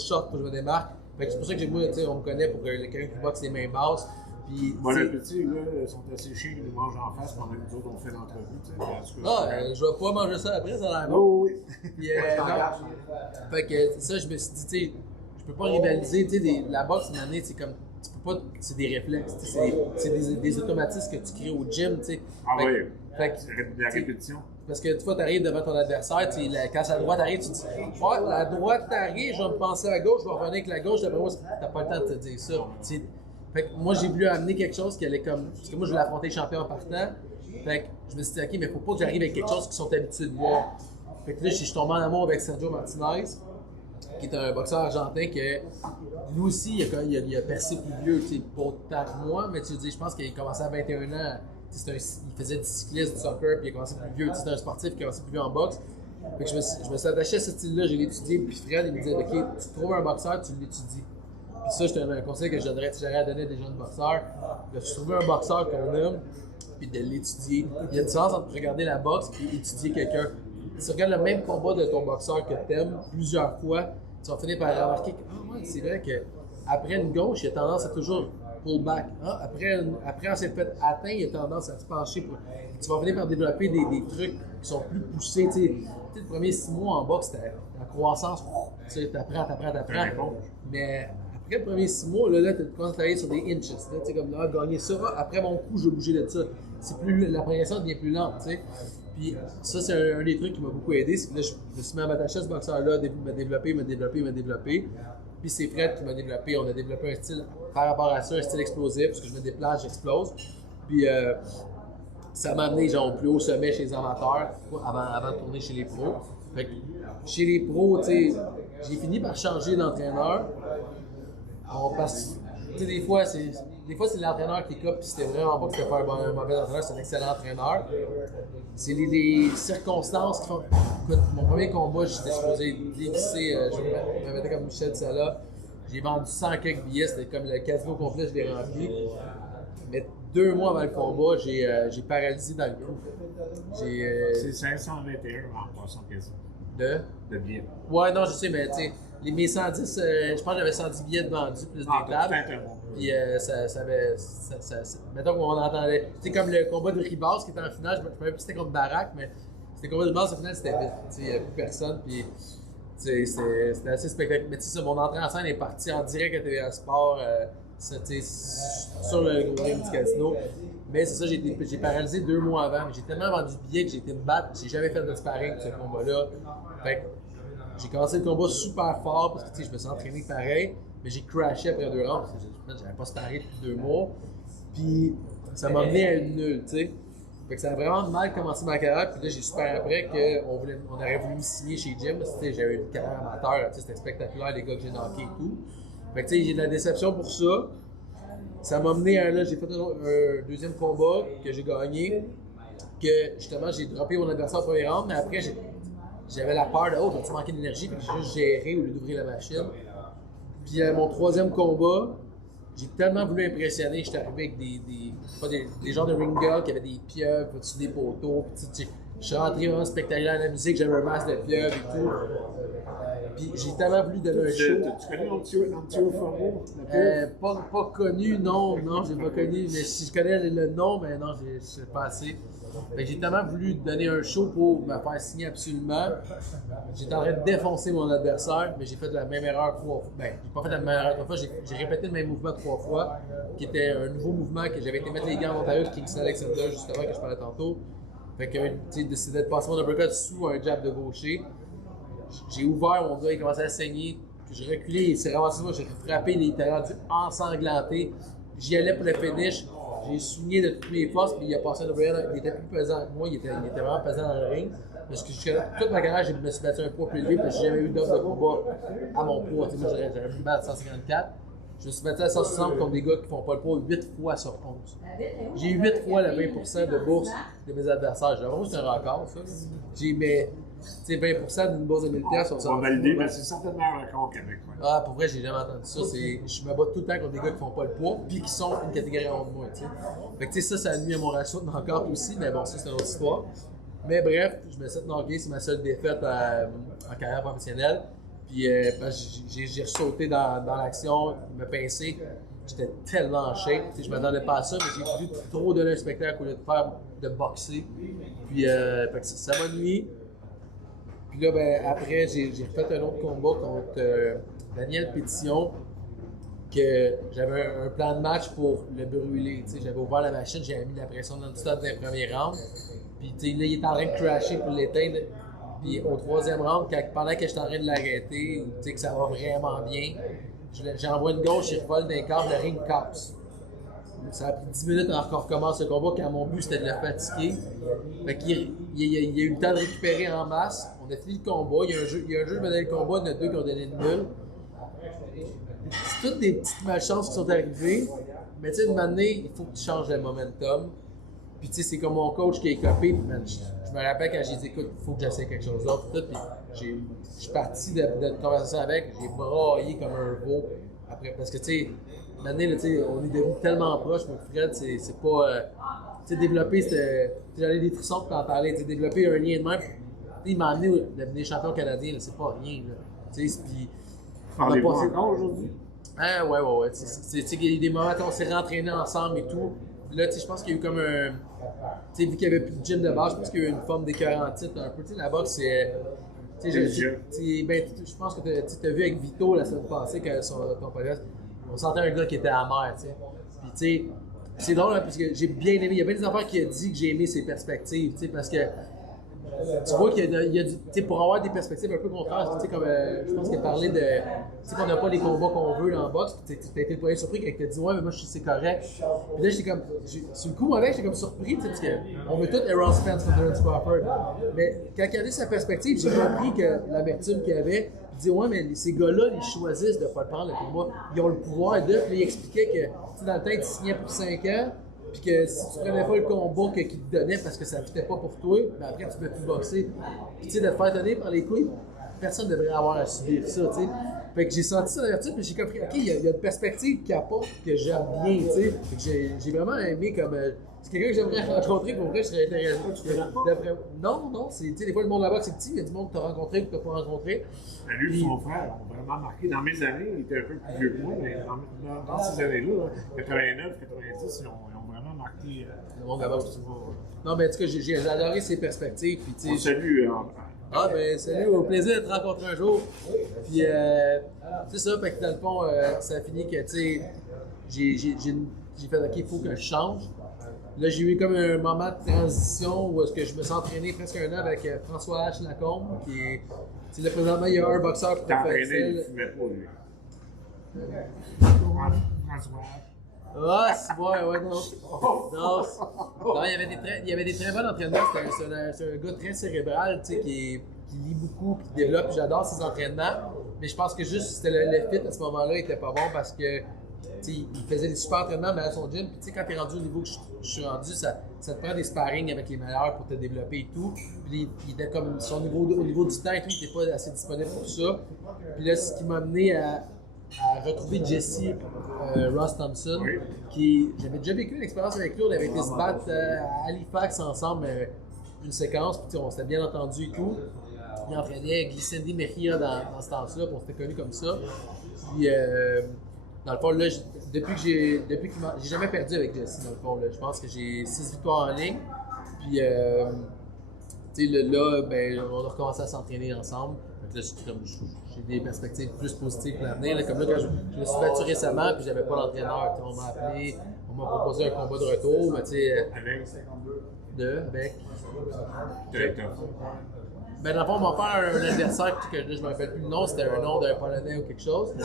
sorte, faut que je me démarque. C'est pour ça que moi, on me connaît pour quelqu'un qui boxe les mains basses. Puis, bon, les petits, là, ils sont assez chiens, ils nous mangent en face pendant que nous autres, on fait l'entrevue, tu sais. Je vais pas manger ça après, ça a l'air bon. Oh, oui. Puis, non. Fait que, ça, je me suis dit, tu sais, je peux pas rivaliser, tu sais, la boxe, une année, c'est comme, tu peux pas, c'est des réflexes, c'est des automatismes que tu crées au gym, tu sais. Ah oui, fait que, la répétition. Parce que, tu vois, t'arrives devant ton adversaire, quand la droite arrive, tu te dis, ouais, la droite arrive, je vais me penser à gauche, je vais revenir avec la gauche, d'après moi, t'as pas le temps de te dire ça. T'sais. Fait que moi, j'ai voulu amener quelque chose qui allait comme. Parce que moi, je voulais affronter le champion en partant. Fait que je me suis dit, OK, mais faut pas que j'arrive avec quelque chose qu'ils sont habitués de voir. Fait que là, je suis tombé en amour avec Sergio Martinez, qui est un boxeur argentin que lui aussi, il a percé plus vieux, tu sais, pas autant que moi, mais tu dis, je pense qu'il a commencé à 21 ans. Il faisait du cyclisme, du soccer, puis il a commencé plus vieux. C'est un sportif qui a commencé plus vieux en boxe. Fait que je me suis attaché à ce style-là, j'ai l'étudié, puis Fred, il me disait, OK, tu trouves un boxeur, tu l'étudies. Puis ça, c'était un conseil que j'aurais à donner à des jeunes boxeurs. De trouver un boxeur qu'on aime, puis de l'étudier. Il y a une différence entre regarder la boxe et étudier quelqu'un. Si tu regardes le même combat de ton boxeur que tu aimes plusieurs fois, tu vas finir par remarquer que c'est vrai qu'après une gauche, il a tendance à toujours pullback. Ah, après on s'est fait atteindre, il y a tendance à se pencher. Tu vas venir par développer des trucs qui sont plus poussés. Tu sais, le premier 6 mois en boxe, c'était la croissance. Tu sais, t'apprends. Mais après le premier 6 mois, là tu commences à travailler sur des inches. Là, tu sais, comme là, gagner ça. Après mon coup, je vais bouger de ça. La progression devient plus lente. Tu sais. Puis ça, c'est un des trucs qui m'a beaucoup aidé. C'est que là, je me suis mis à m'attacher à ce boxeur-là, me développer. Puis c'est Fred qui m'a développé. On a développé un style par rapport à ça, un style explosif, parce que je me déplace, j'explose. Puis ça m'a amené genre, au plus haut sommet chez les amateurs avant de tourner chez les pros. Fait que chez les pros, tu sais, j'ai fini par changer d'entraîneur. Parce que des fois, c'est l'entraîneur qui coupe, puis c'était vraiment pas que c'était pas un mauvais entraîneur, c'est un excellent entraîneur. C'est les circonstances qui font. Écoute, mon premier combat, j'étais supposé dévisser, je me mettais comme Michel Salah. J'ai vendu 100 quelques billets, c'était comme le casino complet, je l'ai rempli. Mais 2 mois avant le combat, j'ai paralysé dans le cou. C'est 521 en passant quasiment. De billets. Ouais, non, je sais, mais tu sais, mes 110, je pense que j'avais 110 billets de vendus, plus des tables. Puis mettons qu'on entendait. Tu sais, comme le combat de Ribas qui était en finale, je ne sais pas si c'était contre Barack, mais c'était le combat de Ribas, au final, c'était vite. Tu sais, il n'y avait plus personne, puis c'était assez spectaculaire. Mais tu sais, mon entrée en scène est partie en direct à TVA Sport, sur le gros ring du casino. Mais c'est ça, j'ai paralysé 2 mois avant. J'ai tellement vendu de billets que j'ai été me battre. J'ai jamais fait de sparring pour ce combat-là. Fait que j'ai commencé le combat super fort parce que je me suis entraîné pareil. Mais j'ai crashé après 2 rounds parce que j'avais pas sparé depuis 2 mois. Puis ça m'a mené à une nulle, tu sais. Fait que ça a vraiment mal commencé ma carrière. Puis là, j'ai super après qu'on aurait voulu me signer chez Jim. J'avais une carrière amateur, c'était spectaculaire, les gars que j'ai knockés et tout. Fait que tu sais, j'ai de la déception pour ça. Ça m'a mené à là, j'ai fait un deuxième combat que j'ai gagné. Que justement, j'ai droppé mon adversaire au premier round, mais après, j'avais la peur de j'ai manqué d'énergie, puis j'ai juste géré au lieu d'ouvrir la machine. Puis mon troisième combat, j'ai tellement voulu impressionner, j'étais arrivé avec des genres de ring girls qui avaient des pieuvres au-dessus des poteaux. Puis, je suis rentré vraiment spectaculaire à la musique, j'avais un masque de pieuvres et tout. Puis j'ai tellement voulu donner un show. Tu connais Antio Formo? Pas connu, non, j'ai pas connu. Mais si je connais le nom, mais non, je sais pas assez. Fait que j'ai tellement voulu donner un show pour me faire signer absolument. J'étais en train de défoncer mon adversaire, mais j'ai fait la même erreur 3 fois. Ben, j'ai pas fait la même erreur 3 fois, j'ai répété le même mouvement 3 fois, qui était un nouveau mouvement que j'avais été mettre les gants en Ontario de Kingston Alexander, justement, que je parlais tantôt. Fait que, tu sais, décidé de passer mon uppercut sous un jab de gaucher. J'ai ouvert, mon gars, il commençait à saigner. Puis j'ai reculé, il s'est ramassé moi, j'ai frappé, il était rendu ensanglanté. J'y allais pour le finish. J'ai souligné de toutes mes forces, puis il a passé un overhead. Il était plus pesant que moi, il était vraiment pesant dans le ring. Parce que toute ma carrière, je me suis battu un poids plus élevé, parce que j'ai jamais eu d'offre de combat à mon poids. Moi, j'aurais pu me battre à 154. Je me suis battu à 160 contre des gars qui font pas le poids 8 fois sur 11. J'ai eu 8 fois le 20% de bourse de mes adversaires. J'avoue que c'est un record, ça. J'ai mis 20% d'une bourse de 1000$. On va valider, mais c'est certainement un record Québec. Ouais. Ah, pour vrai, j'ai jamais entendu ça. Je me bats tout le temps contre des gars qui font pas le poids, puis qui sont une catégorie en haut de moi. T'sais. Fait que ça a nuit à mon ratio de knock-out aussi, mais bon, ça c'est une autre histoire. Mais bref, je me suis knocké, c'est ma seule défaite en carrière professionnelle. Puis j'ai ressauté dans l'action, me pincé. J'étais tellement en shape, je m'attendais pas à ça, mais j'ai voulu trop donner un spectacle au lieu de boxer. Puis ça m'a nuit. Puis là, après, j'ai refait un autre combat contre Daniel Pétillon, que j'avais un plan de match pour le brûler. J'avais ouvert la machine, j'avais mis la pression non-stop dans les premiers rounds. Puis là, il était en train de crasher pour l'éteindre. Puis au 3e round, pendant que j'étais en train de l'arrêter, que ça va vraiment bien, j'envoie une gauche, il revole d'un câble, le ring casse. Ça a pris 10 minutes avant qu'on recommence le combat, quand mon but c'était de le fatiguer. Fait qu'il il a eu le temps de récupérer en masse. On a fini le combat, il y a un jeu de donner le combat, il y en a 2 qui ont donné le nul. C'est toutes des petites malchances qui sont arrivées, mais tu sais, de manière, il faut que tu changes le momentum. Puis tu sais, c'est comme mon coach qui est copé, je me rappelle quand j'ai dit écoute, il faut que j'essaie quelque chose d'autre. Puis je suis parti de conversation avec, j'ai braillé comme un veau après, parce que tu sais, maintenant, on est devenus tellement proches, mais Fred, c'est pas. Tu sais, développer, j'en ai des frissons pour t'en parler, tu sais, développer un lien de même. Il m'a amené à devenir champion canadien, là, c'est pas rien. Tu sais, puis. Parlez-vous encore aujourd'hui? Ah, ouais. Il y a eu des moments où on s'est rentraînés ensemble et tout. Là, je pense qu'il y a eu comme un. Tu sais, vu qu'il n'y avait plus de gym de base, je pense qu'il y a eu une forme d'écœurantite un peu. Tu sais, la boxe, c'est. Je pense que tu as vu avec Vito la semaine passée, quand ton podcast, on sentait un gars qui était amer, tu sais. Puis, tu sais, c'est drôle, hein, parce que j'ai bien aimé. Il y a bien des affaires qui a dit que j'ai aimé ses perspectives, tu sais, parce que. Tu vois qu'il y a du. Tu sais, pour avoir des perspectives un peu contraires, tu sais, comme. Je pense qu'il a parlé de. Tu sais, qu'on n'a pas les combats qu'on veut dans la boxe, puis tu as été le premier surpris quand il t'a dit, ouais, mais moi, je sais que c'est correct. Puis là, j'étais comme. Sur le coup, avec, j'étais comme surpris, tu sais, parce qu'on veut tout Errol Spence contre Terence Crawford. Mais quand il a dit sa perspective, j'ai compris que l'amertume qu'il avait. Il dit, ouais, mais ces gars-là, ils choisissent de ne pas le prendre, le combat. Ils ont le pouvoir de. Puis il expliquait que, tu sais, dans le temps, il signait pour 5 ans. Puis que si tu prenais pas le combat qu'il te donnait parce que ça ne fitait pas pour toi, ben après tu peux plus boxer. Puis tu sais, de te faire donner par les couilles, personne ne devrait avoir à subir ça, tu sais. Fait que j'ai senti ça d'ailleurs, puis j'ai compris, ok, il y a une perspective qu'il apporte que j'aime bien, tu sais. Fait que j'ai vraiment aimé comme. C'est quelqu'un que j'aimerais rencontrer, pour vrai, je serais intéressé. Non, c'est, tu sais, des fois le monde là-bas c'est petit, il y a du monde que tu as rencontré ou que tu n'as pas rencontré. Lui et son frère ont vraiment marqué. Dans mes années, il était un peu plus vieux que moi, mais dans ces années-là, 89, 90, ils ont vraiment marqué. Le monde là-bas aussi. Non, mais en tout cas, j'ai adoré ses perspectives. Puis, tu sais, Salut. Ah, ben salut, au plaisir de te rencontrer un jour. Puis, c'est ça, fait que dans le fond, ça a fini que, tu sais, j'ai fait, ok, il faut que je change. Là, j'ai eu comme un moment de transition où est-ce que je me suis entraîné presque un an avec François H. Lacombe, qui est, tu sais, là, présentement, il y a un boxeur professionnel. Il fumait pas, lui. François H. Ah, c'est ouais, non. Non, il y avait des très bons entraînements. C'est un gars très cérébral, tu sais, qui lit beaucoup, qui développe. J'adore ses entraînements. Mais je pense que juste, c'était le fit à ce moment-là, il était pas bon parce que, tu sais, il faisait des super entraînements, mais à son gym. Puis, tu sais, quand tu es rendu au niveau que je suis rendu, ça te prend des sparring avec les meilleurs pour te développer et tout. Puis, il était comme, au niveau du temps et tout, il n'était pas assez disponible pour ça. Puis là, ce qui m'a amené à retrouver Jesse Ross Thompson, qui j'avais déjà vécu une expérience avec lui, on avait été se battre à Halifax ensemble une séquence, puis on s'était bien entendu et tout. Il entraînait Glissendi Mejia dans ce temps-là, puis on s'était connus comme ça. Puis dans le fond, là, depuis que j'ai jamais perdu avec Jesse, dans le fond, là, je pense que j'ai 6 victoires en ligne. Puis tu sais, là, ben, on a recommencé à s'entraîner ensemble. Là, j'ai des perspectives plus positives pour l'avenir. Comme là, quand je me suis battu récemment, puis j'avais pas d'entraîneur. On m'a appelé, on m'a proposé un combat de retour, mais tu sais. Avec. Ben, dans le fond, on m'a fait un adversaire que là, je me rappelle plus le nom, c'était un nom d'un Polonais ou quelque chose.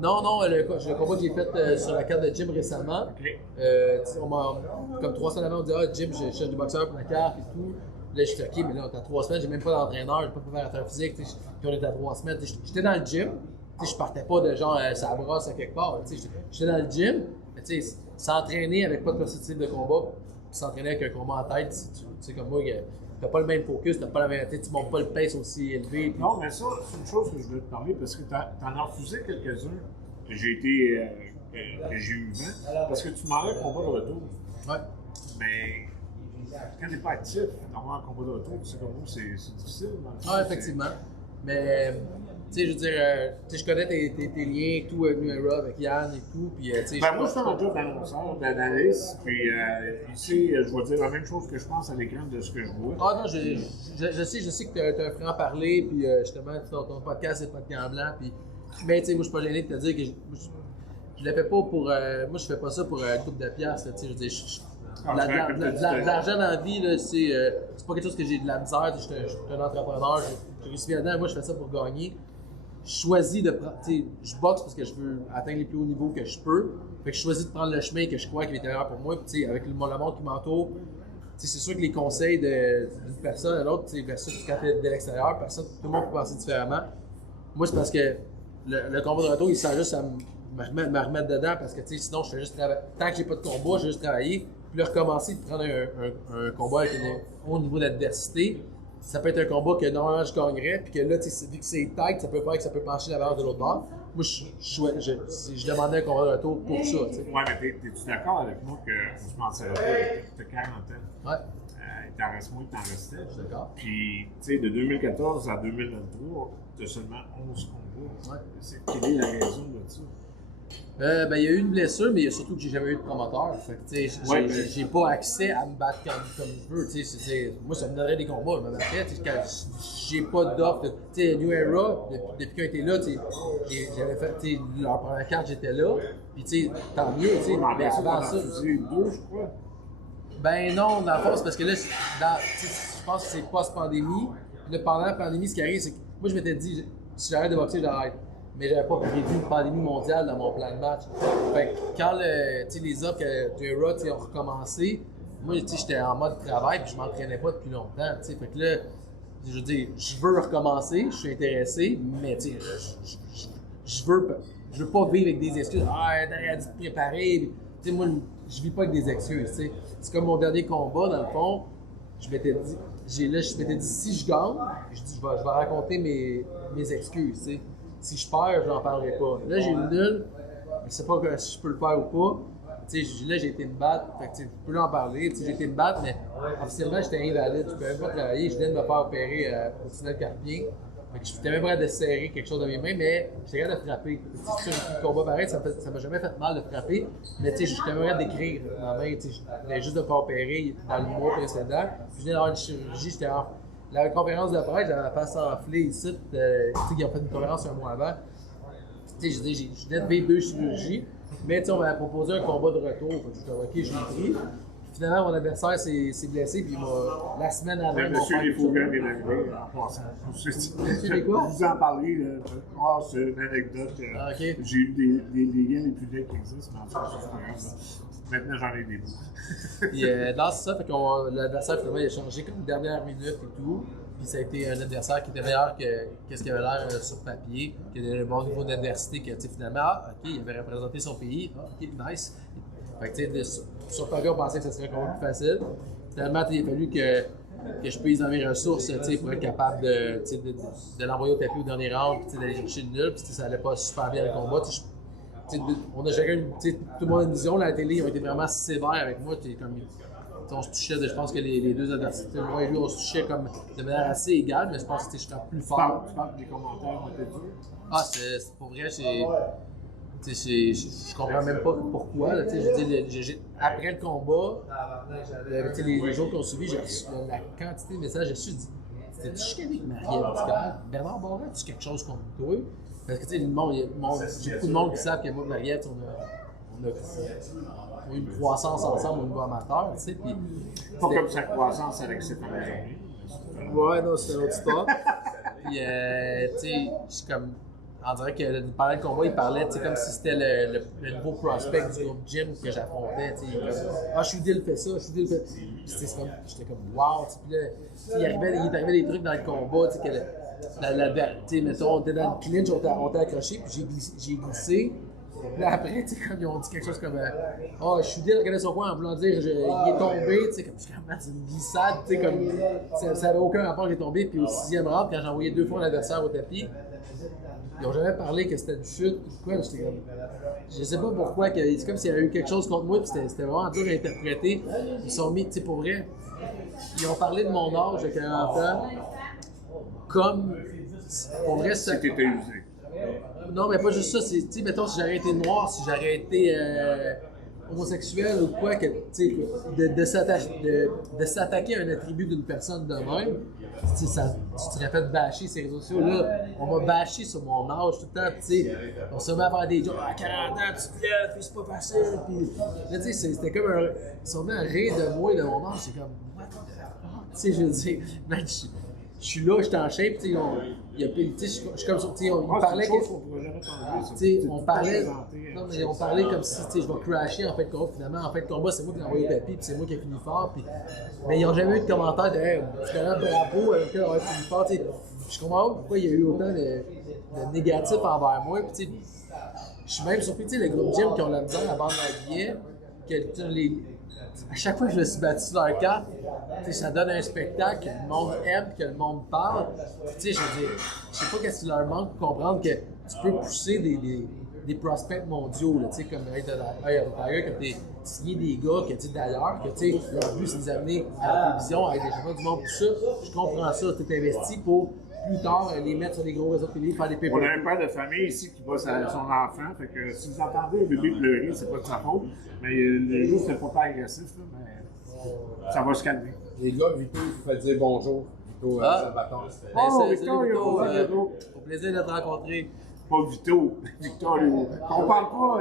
Non, le combat que j'ai fait sur la carte de gym récemment. On m'a, comme 3 semaines avant, on dit, ah, Jim, je cherche des boxeurs pour la carte et tout. Là, je suis OK, mais là, on est à 3 semaines, j'ai même pas d'entraîneur, j'ai pas de préparateur physique, puis on est à 3 semaines. J'étais dans le gym, je partais pas de genre ça brosse à quelque part. J'étais dans le gym, mais s'entraîner avec pas de perspective de combat, puis s'entraîner avec un combat en tête, tu sais, comme moi, t'as pas le même focus, t'as pas la même, tu montes pas le pace aussi élevé. Puis... Non, mais ça, c'est une chose que je voulais te parler parce que t'en as refusé quelques-uns que j'ai été. Que j'ai eu vent, parce que tu m'en as un combat de retour. Ouais. Mais. Quand t'es pas actif, d'avoir un combat de retour, c'est comme moi, c'est difficile. Ah, effectivement. Mais, tu sais, je veux dire, je connais tes liens et tout avec Nuera, avec Yann et tout. Puis, tu sais, moi, je fais mon job d'annonceur, d'analyste. Puis, ici, je vais dire la même chose que je pense à l'écran de ce que je vois. Ah, non, je sais que tu as un franc-parler. Puis, justement, ton podcast, c'est pas de gants blancs. Puis, mais, tu sais, moi, je suis pas gêné de te dire que je le fais pas pour. Moi, je fais pas ça pour un couple de piastres. Tu sais, je veux dire, l'argent dans la vie, là, c'est pas quelque chose que j'ai de la misère. Je suis un entrepreneur, je suis là-dedans. Moi, je fais ça pour gagner. Je choisis de prendre. Je boxe parce que je veux atteindre les plus hauts niveaux que je peux. Fait que je choisis de prendre le chemin que je crois qu'il est meilleur pour moi. Puis, avec le monde qui m'entoure, c'est sûr que les conseils d'une personne à l'autre, versus quand tu es de l'extérieur, tout le monde peut penser différemment. Moi, c'est parce que le combat de retour, il sert juste à me remettre dedans parce que sinon, je fais juste travailler. Tant que j'ai pas de combat, je vais juste travailler. Puis là, recommencer de prendre un combat avec un haut niveau d'adversité, ça peut être un combat que normalement je gagnerais, puis que là, vu que c'est tight, ça peut faire que ça peut pencher la balance de l'autre bord. Moi, je demandais un combat de retour pour ça. Ouais, mais t'es-tu d'accord avec moi qu'on se mentirait pas? T'as 40 ans. Ouais. il t'en reste moins que t'en restais. D'accord. Puis, tu sais, de 2014 à 2023, t'as seulement 11 combats. Ouais. Quelle est la raison de ça? Ben, il y a eu une blessure, mais il y a surtout que j'ai jamais eu de promoteur. Fait que, tu sais, j'ai pas accès à me battre comme je veux. Tu sais, moi, ça me donnerait des combats, je me battrais. Tu sais, quand j'ai pas d'offre. Tu sais, New Era, depuis qu'ils ont été là, tu sais, j'avais fait, tu sais, leur première carte, j'étais là. Puis, tu sais, tant mieux, tu sais. Mais avant ça. Deux, je crois. Ben non, dans le fond, c'est parce que là, je pense que c'est post-pandémie. Puis là, pendant la pandémie, ce qui arrive, c'est que moi, je m'étais dit, si j'arrête de boxer, j'arrête. Mais j'avais pas prévu une pandémie mondiale dans mon plan de match. Fait que quand les offres de Era ont recommencé, moi, j'étais en mode travail puis je m'entraînais pas depuis longtemps. T'sais. Fait que là, je veux dire, je veux recommencer, je suis intéressé, mais je veux pas vivre avec des excuses. Ah, t'aurais dû te préparer. T'sais, moi, je vis pas avec des excuses. T'sais. C'est comme mon dernier combat, dans le fond. Je m'étais dit, si je gagne, je vais raconter mes excuses. T'sais. Si je perds, je n'en parlerai pas. Là, j'ai le nul, je sais pas si je peux le faire ou pas. Là, j'ai été me battre, fait que, je peux en parler. J'ai été me battre, mais officiellement, j'étais invalide. Je ne pouvais même pas travailler. Je venais de me faire opérer au tunnel carpien. Je n'étais même pas de serrer quelque chose dans mes mains, mais j'étais capable de frapper. C'est sûr, le combat pareil, ça m'a jamais fait mal de frapper. Mais j'étais capable d'écrire ma main. Je venais juste de me faire opérer dans le mois précédent. Je venais d'avoir une chirurgie, j'étais en. La conférence de presse, j'avais la face enflée ici. Ils ont fait une conférence un mois avant. Je venais de vivre 2 chirurgies, mais on m'avait proposé un combat de retour. Je suis OK, je l'ai pris. Finalement, mon adversaire s'est blessé, puis la semaine avant. Monsieur Desfouganes est arrivé en passant. Monsieur quoi? Vous en parlez, là. Ah, c'est une anecdote. Okay. J'ai eu des liens les plus vieilles qui existent, mais en tout cas, c'est pas grave. Maintenant, j'en ai des bouts. Puis là, c'est ça, fait que l'adversaire, finalement, il a changé comme dernière minute et tout. Puis ça a été un adversaire qui était meilleur que ce qu'il avait l'air sur papier, qui avait le bon niveau d'adversité, que finalement, OK, il avait représenté son pays. OK, nice. Fait que sur papier, on pensait que ça serait encore plus facile. Finalement, il a fallu que je puise dans mes ressources pour être capable de l'envoyer au tapis au dernier round, puis d'aller chercher le nul. Puis ça allait pas super bien le combat. On a chacun, tout le monde a une vision, la télé, ils ont été vraiment sévères avec moi. On se touchait, je pense que les deux adversaires, moi et lui, on se touchait comme de manière assez égale, mais je pense que j'étais plus fort. Tu parles que les commentaires ont été durs? Ah, c'est pour vrai, je comprends même pas pourquoi. Là, après le combat, les jours qui ont suivi, j'ai reçu la quantité de messages, j'ai reçu. C'était chicané avec Marie-Ève. Bernard Barret, tu quelque chose contre toi? Parce que j'ai beaucoup de monde qui savent que moi et Marie-Ève, on a eu une croissance ensemble au niveau amateur. Puis, pas comme sa croissance avec ses premières années. Ouais, non, c'est une autre histoire. Puis, tu sais, je suis comme. On dirait que pendant le combat, il parlait comme si c'était le nouveau prospect du groupe gym que j'affrontais. Ah, Choudil fait ça, Choudil fait ça. J'étais comme wow. Puis là, il arrivait des trucs dans le combat. Mettons, on était dans le clinch, on était accroché, puis j'ai glissé. Puis là, après, comme ils ont dit quelque chose comme ah, Choudil regardait son coin en voulant dire il est tombé. Comme c'est une glissade. Comme, ça n'avait aucun rapport, il est tombé. Puis au 6e round, quand j'ai envoyé 2 fois l'adversaire au tapis, ils n'ont jamais parlé que c'était une chute ou quoi. J'étais comme. Je sais pas pourquoi. C'est comme s'il y avait eu quelque chose contre moi, puis c'était vraiment dur à interpréter. Ils sont mis, tu sais, pour vrai. Ils ont parlé de mon âge de 40 ans. Comme. Pour vrai, ça. C'était usé. Non, mais pas juste ça. Tu sais, mettons, si j'aurais été noir, si j'aurais été homosexuel ou quoi, que, de s'attaquer à un attribut d'une personne de même, tu serais fait bâcher ces réseaux sociaux. Là, on m'a bâché sur mon âge tout le temps. On se met à faire des jokes. À 40 ans, tu te lèves, puis c'est pas facile. Puis là, tu sais, c'était comme un. Ils sont mis à rire de moi et de mon âge. C'est comme, what the fuck? Tu sais, je veux dire, man, je suis là, je suis en shape, tu sais, je suis comme ça, tu sais, on parlait on parlait comme si, tu sais, je vais crasher en fait de combat, finalement, en fait de combat, c'est moi qui l'ai envoyé au tapis, puis c'est moi qui ai fini fort, puis, mais ils n'ont jamais eu de commentaire de, hey, finalement, bravo, avec lequel on a fini fort, tu sais, je comprends pas pourquoi il y a eu autant de négatifs envers moi, puis, tu sais, je suis même surpris, tu sais, le groupe gym qui ont la misère à vendre la billet, à chaque fois que je me suis battu sur leur carte, ça donne un spectacle que le monde aime, que le monde parle. Je veux dire, je sais pas qu'est-ce qui leur manque pour comprendre que tu peux pousser des prospects mondiaux, là, tu sais, comme Eye of the Tiger, que t'es signé des gars que, tu sais, d'ailleurs, que, tu sais, leur but, c'est de les amener à la télévision, avec des champions du monde, tout ça. Je comprends ça, t'es investi pour plus tard les mettre sur des gros réseaux télé, faire des pay. On a un père de famille ici qui bosse à son enfant, fait que si vous entendez un bébé pleurer, c'est pas de sa faute, mais le jour, c'est pas agressif, là, mais ça va se calmer. Les gars, Vito, il faut dire bonjour. Vito, Salvatore. Oh, Victor, Victor, au plaisir de te rencontrer. pas Vito, Victor Hugo. On parle pas,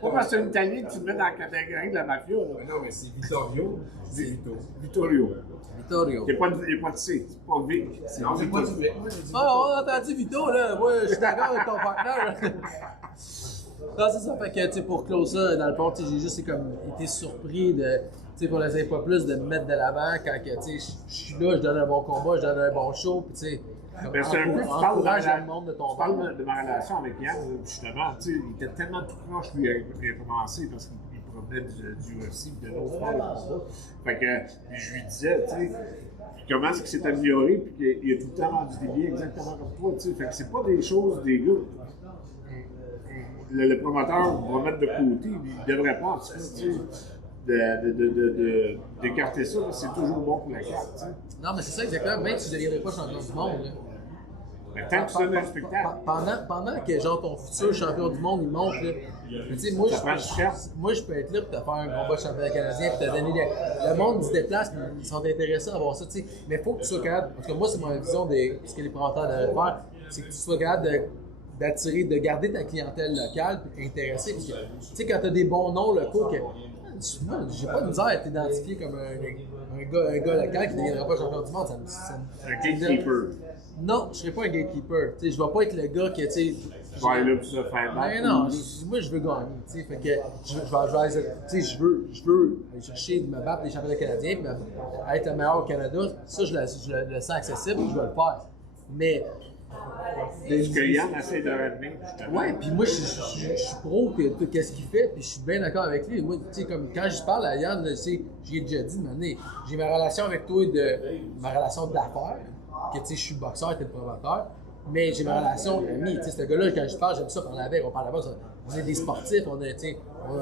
pas parce que c'est un Italien que tu mets dans la catégorie de la mafia. Là. Non, mais c'est Vittorio, c'est Vito. Vittorio. Vittorio. Il n'y a pas de C, c'est pas Vic. C'est Non, c'est pas du Vic. Ah, on a entendu Vito, là. Moi, je suis d'accord avec ton partenaire. Non, c'est ça. Fait que, tu sais, pour close ça, dans le fond, tu sais, j'ai juste comme été surpris de, tu sais, pour les pas plus, de me mettre de l'avant quand, tu sais, je suis là, je donne un bon combat, je donne un bon show, puis tu sais, Ben, c'est un peu, encourage le monde de ton tu parles de ma relation avec Yann, justement, tu sais, il était tellement tout proche, lui, quand il a commencé, parce qu'il provenait du UFC, de l'autre sport. Fait que, je lui disais, tu sais, comment est-ce qu'il s'est amélioré, puis qu'il a tout le temps rendu des billets exactement comme toi, tu sais. Fait que c'est pas des choses, des gars. Le promoteur va mettre de côté, il devrait pas, en fait, tu sais, d'écarter ça, parce que c'est toujours bon pour la carte, tu sais. Non, mais c'est ça exactement, même si je ne deviendrais pas champion du monde, là. Mais tant que tu donnes un spectacle. Pendant que genre ton futur champion du monde il monte, là, tu sais, moi, je peux être là pour te faire un combat de championnat canadien, pour te donner le monde se déplace, puis ils sont intéressés à voir ça, tu sais. Mais il faut que tu sois capable, parce que moi, c'est ma vision de ce que les promoteurs devraient faire, c'est que tu sois capable d'attirer, de garder ta clientèle locale, puis intéressée. Parce que, tu sais, quand tu as des bons noms locaux, que moi, j'ai pas de misère à t'identifier comme un gars local qui ne deviendra pas champion du monde. Un gatekeeper. Non, je serais pas un gatekeeper. Tu sais, je vais pas être le gars que, tu sais. Tu vas aller là pour se faire battre. Ben non, moi je veux gagner, tu sais, fait que je veux aller chercher, me battre des championnats canadiens, puis être le meilleur au Canada, ça je le sens accessible, je vais le faire. Mais ce que Yann essaie de ramener, justement. ouais, puis moi je suis pro que qu'est-ce qu'il fait, puis je suis bien d'accord avec lui. Moi, tu sais, comme quand je parle à Yann, tu sais, j'ai déjà dit de m'amener, j'ai ma relation avec toi ma relation d'affaires, que tu sais, je suis boxeur, t'es le promoteur. Mais j'ai ma relation amie, tu sais, ce gars-là, quand je parle, j'aime ça parler avec, on parle là-bas, on est des sportifs, on a,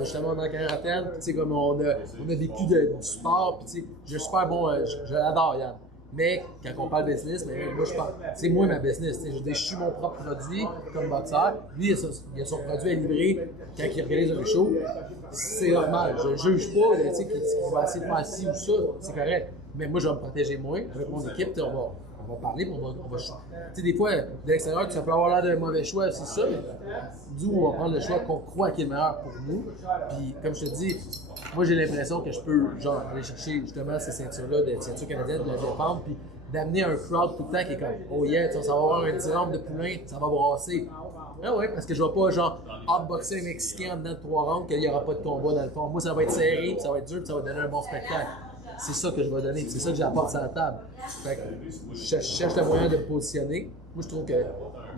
justement, on a carrière à Athènes, tu sais, comme on a vécu du sport, puis tu sais, je suis super bon, je l'adore, Yann. Mais quand on parle business, ben, moi, je parle, c'est moi ma business, tu sais, je suis mon propre produit comme boxeur, lui, il a son produit à livrer quand il organise un show, c'est normal, je juge pas, tu sais, qu'il va essayer de faire ci ou ça, c'est correct. Mais moi, je vais me protéger moins, avec mon équipe, on va parler, on va tu sais, des fois, de l'extérieur, ça peut avoir l'air d'un mauvais choix, c'est ça, mais d'où on va prendre le choix qu'on croit qu'il est meilleur pour nous. Puis, comme je te dis, moi, j'ai l'impression que je peux, genre, aller chercher justement ces ceintures-là, des ceintures canadiennes, de la défendre, puis d'amener un crowd tout le temps qui est comme, oh yeah, ça va avoir un petit round de poulain, ça va brasser. Ah ouais, parce que je vais pas, genre, hotboxer un Mexicain en dedans de 3 rounds, qu'il n'y aura pas de combat dans le fond. Moi, ça va être serré, puis ça va être dur, puis ça va donner un bon spectacle. C'est ça que je vais donner, c'est ça que j'apporte sur la table. Fait que je cherche le moyen de me positionner. Moi, je trouve que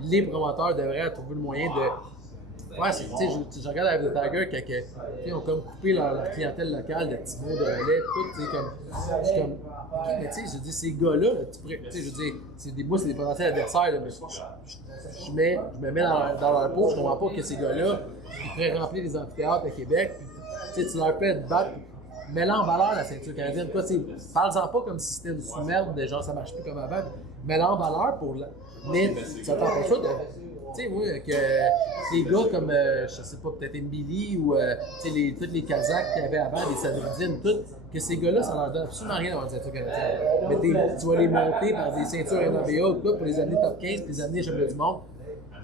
les promoteurs devraient trouver le moyen de. Ouais, tu sais, je regarde avec The Tiger quand ils ont comme coupé leur clientèle locale de petits mots de relais, tout, tu sais, comme. Je suis comme. Ok, mais tu sais, je dis, ces gars-là, tu sais, je dis, moi, c'est des potentiels adversaires, là, mais je me mets dans leur peau, je comprends pas que ces gars-là, ils pourraient remplir des amphithéâtres à Québec, puis, tu leur fais de battre. Mets-la en valeur, la ceinture canadienne. Parle-en pas comme si c'était une sous-merde, de genre ça marche plus comme avant. Mets-la en valeur pour la. Mais ça t'en pas ça de. Tu sais, moi, que des gars comme, je sais pas, peut-être Mbili ou tous les Kazakhs qu'il y avait avant, les Sadridines, tout, que ces gars-là, ça leur donne absolument rien d'avoir une ceinture canadienne. Mais tu vas les monter par des ceintures NABA pour les amener top 15 puis les amener champion du monde.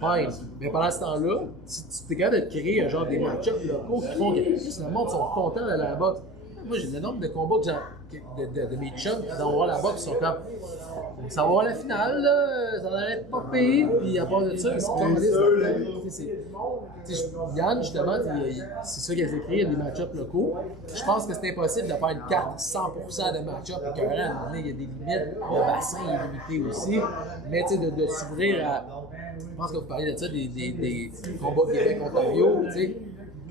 Fine. Mais pendant ce temps-là, si tu es capable de créer un genre des match-ups locaux qui font que le monde sont contents de la boxe. Moi, j'ai le nombre de combats de mes chums qui vont voir la boxe qui sont comme. Ça va voir la finale, là, ça va être pas payé, puis à part de ça, c'est comme Yann, justement, c'est ça qu'il a fait créer, des match-ups locaux. Je pense que c'est impossible de faire une carte 100% de match-up écœurant. À un moment donné, il y a des limites, le bassin est limité aussi. Mais tu sais, de s'ouvrir à. Je pense que vous parlez de ça, des combats Québec-Ontario, tu sais.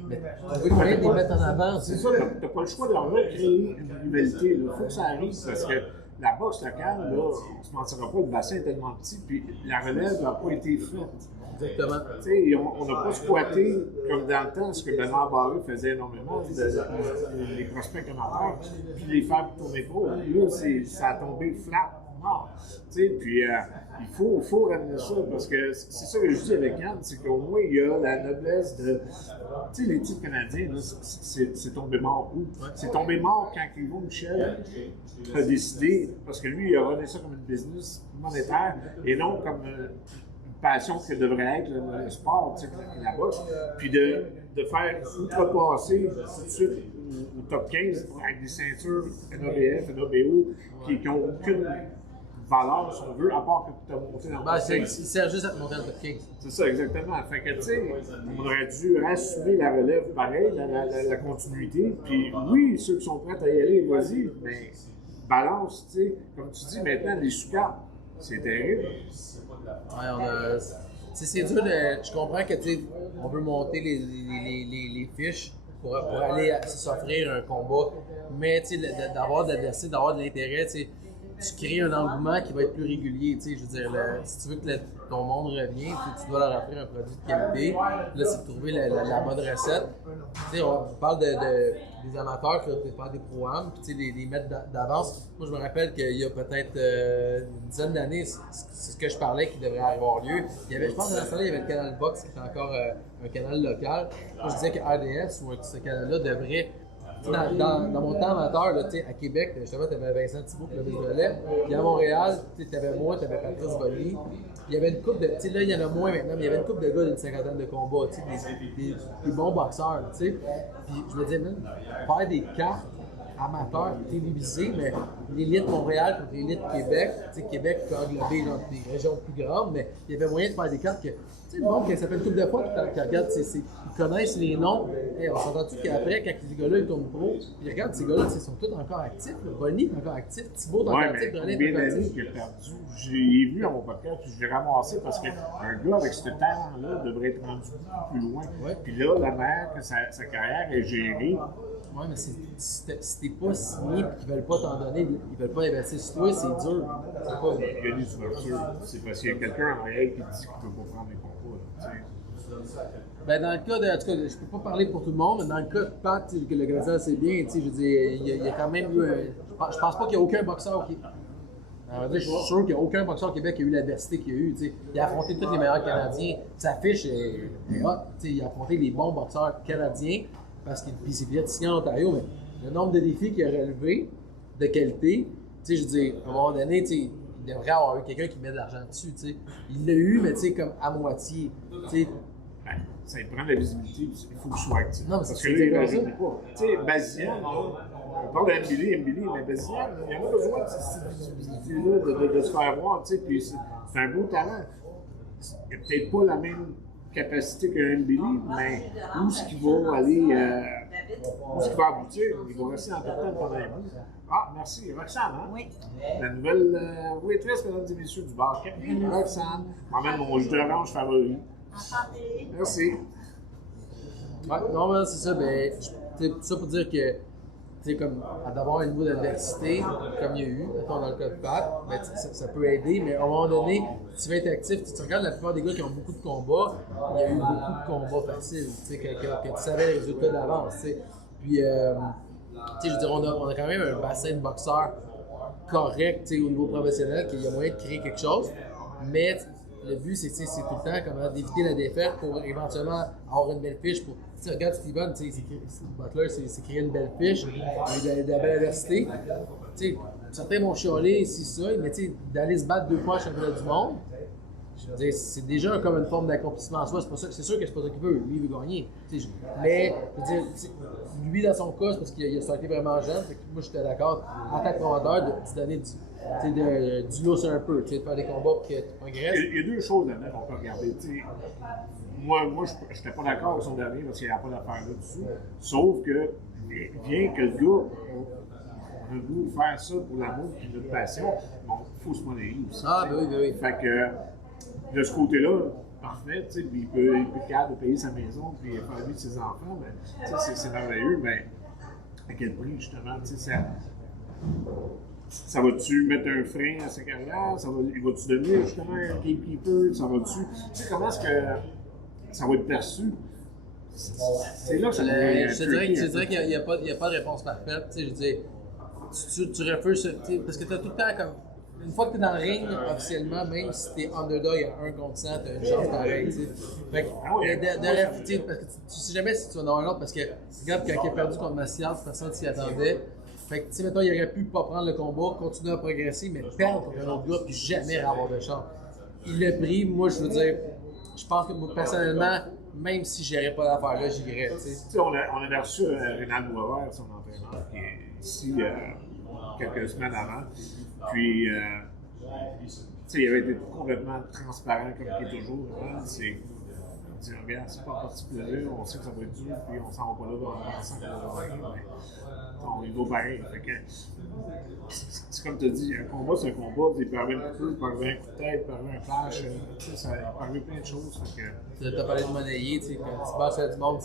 Mais on veut les mettre en avant. C'est ça, t'as pas le choix de leur créer une rivalité. Il faut que ça arrive parce que la boxe locale, là, on se mentira pas, le bassin est tellement petit, puis la relève n'a pas été faite. Exactement. Tu sais, on n'a pas squatté comme dans le temps, ce que Bernard Barré faisait énormément, les prospects amateurs, puis les faire tourner pas. Là, ça a tombé flat. Puis il faut ramener ça, parce que c'est ça que je dis avec Yann, c'est qu'au moins il y a la noblesse de. Tu sais, les titres canadiens, là, c'est tombé mort où? C'est tombé mort quand Yvon Michel a décidé, parce que lui, il a rené ça comme une business monétaire et non comme une passion que devrait être le sport, tu sais, la boxe, puis de faire outrepasser tout de suite au top 15 avec des ceintures NABF, NABO qui n'ont aucune valeur, si on veut, à part que tu as monté dans le top 15. Il sert juste à te monter dans le top 15. C'est ça, exactement. Fait que, tu sais, on aurait dû assumer la relève pareil, la continuité. Puis oui, ceux qui sont prêts à y aller, vas-y, mais balance, tu sais. Comme tu dis maintenant, les sous-cartes, c'est terrible. Ouais, c'est dur je comprends que, tu sais, on veut monter les fiches pour aller s'offrir un combat, mais, tu sais, d'avoir de l'adversité, d'avoir de l'intérêt, tu sais, tu crées un engouement qui va être plus régulier. Tu sais, je veux dire, si tu veux que ton monde revienne, tu dois leur offrir un produit de qualité. Là, c'est de trouver la bonne recette. Tu sais, on parle des amateurs qui vont faire des pro-am, puis tu sais, les mettre d'avance. Moi, je me rappelle qu'il y a peut-être une dizaine d'années, c'est ce que je parlais qui devrait avoir lieu. Je pense que dans ce temps-là, il y avait le canal Box qui était encore un canal local. Moi, je disais que RDS ou ce canal-là devrait. Dans mon temps amateur, là, à Québec, justement, tu avais Vincent Thibault qui le relais. Puis à Montréal, tu avais moi, tu avais Patrice Bonny. Il y avait une couple de. Là, il y en a moins maintenant, mais il y avait une couple de gars d'une cinquantaine de combats, des bons boxeurs. Puis je me disais, même, faire des cartes amateurs télévisées, mais l'élite Montréal contre l'élite Québec. Québec peut englober des régions plus grandes, mais il y avait moyen de faire des cartes que. Tu sais, le monde qui s'appelle Coupe de fois, qui regarde, ils connaissent les noms. Hey, on s'entend-tu qu'après, quand ces gars-là ils tournent pro, puis regarde, ces gars-là, ils sont tous encore actifs. Bonny est encore actif, Thibault est encore actif, René est encore actif. Qu'il a perdu. Je l'ai vu à mon podcast, puis je l'ai ramassé parce qu'un gars avec ce talent-là devrait être rendu plus loin. Ouais. Puis là, la manière que sa carrière est gérée. Oui, mais si t'es pas signé et qu'ils veulent pas t'en donner, ils veulent pas investir sur toi, c'est dur. Il y a des ouvertures. C'est parce qu'il y a quelqu'un en réel qui dit qu'il ne peut pas prendre les concours. Ben dans le cas de. En tout cas, je peux pas parler pour tout le monde, mais dans le cas de Pat, que le Canadien c'est bien, je veux dire, il y a quand même eu. Je pense pas qu'il y a aucun boxeur qui. Je suis sûr qu'il n'y a aucun boxeur au Québec qui a eu l'adversité qu'il a eu. Il a affronté tous les meilleurs Canadiens. Sa fiche est hot. Il a affronté les bons boxeurs canadiens. Parce qu'il s'est fait signer en Ontario, mais le nombre de défis qu'il a relevé de qualité, je veux dire, à un moment donné, il devrait avoir eu quelqu'un qui met de l'argent dessus. Il l'a eu, mais comme à moitié. Ça lui prend de la visibilité, il faut qu'il soit actif. Non, mais parce que là, il ne rajeunit pas. Tu sais, Bazian, on parle de Mbili, mais Bazian, il en a besoin de cette visibilité-là, de se faire voir, puis c'est un beau talent. Il n'a peut-être pas la même capacité qu'un Mbili, mais où est-ce qu'il va aller, où est-ce qu'il va aboutir? Il va rester en partant pendant un bout. Ah, merci. Roxane, hein? Oui. La nouvelle waitress, mesdames et messieurs, du bar Capri. Roxane. M'emmène mon jus d'orange favori. Enchanté. Merci. Ouais, non, mais c'est ça. Ben, tout ça pour dire que, comme d'avoir un niveau d'adversité, comme il y a eu, mettons dans le cas de Pat, ben, ça peut aider, mais à un moment donné, tu vas être actif. Tu regardes la plupart des gars qui ont beaucoup de combats, il y a eu beaucoup de combats faciles, que tu savais les résultats d'avance. Puis, je veux dire, on a quand même un bassin de boxeurs correct au niveau professionnel, qu'il y a moyen de créer quelque chose, mais le but, c'est tout le temps comment d'éviter la défaite pour éventuellement avoir une belle fiche. Regarde Steven, Butler, c'est créer une belle fiche, de la belle adversité. Certains vont chialer, ça, mais d'aller se battre 2 fois à championnat du monde, je veux dire, c'est déjà comme une forme d'accomplissement en soi. C'est sûr que c'est pas ça qu'il veut. Lui, il veut gagner. Mais, je veux dire, lui, dans son cas, c'est parce qu'il a starté vraiment jeune. Fait que moi, j'étais d'accord, en tant que promoteur, de se donner du lousse un peu, de faire des combats pour que tu progresses. Il y a 2 choses là-dedans qu'on peut regarder. Moi je n'étais pas d'accord avec son dernier parce qu'il n'y a pas d'affaire là-dessus. Sauf que, bien que le gars, on a voulu faire ça pour l'amour et notre passion, bon, il faut se monnayer aussi. Ah, ben oui. Fait que, de ce côté-là, parfait, puis il peut être capable de payer sa maison puis faire vivre ses enfants, mais c'est merveilleux, mais à quel prix, justement, ça va-tu mettre un frein à sa carrière? Il va-tu devenir justement un gamekeeper? Ça va-tu. Tu sais, comment est-ce que ça va être perçu? C'est là que ça devient. Je dirais qu'il n'y a pas de réponse parfaite. Tu sais, je veux dire, tu refuses, parce que tu as tout le temps comme. Une fois que tu es dans le ring, officiellement, même si tu es underdog à 1 contre 100, tu as une chance pareille. Fait que, parce que tu sais jamais si tu vas dans un autre, parce que regarde, quand il a perdu contre Macias, personne s'y attendait. Fait que, tu sais, mettons, il aurait pu pas prendre le combat, continuer à progresser, mais perdre contre un autre gars, puis jamais avoir de chance. Il l'a pris, moi, je veux dire, je pense que moi, personnellement, même si je n'irais pas l'affaire là, j'irais. On a reçu Rénal Boisvert, son entraîneur, qui est ici quelques semaines avant. Puis, il avait été complètement transparent comme il est toujours. Hein. On dit, regarde, c'est pas un parti plaisir, on sait que ça va être dur, puis on s'en va pas là en pensant qu'on va gagner, mais on y va pareil. Fait que, c'est comme tu as dit, un combat, c'est un combat, il peut arriver un coup, il peut arriver un coup de tête, il peut arriver un clash, ça peut arriver plein de choses. Tu as parlé de monnayer, quand tu passes à du monde,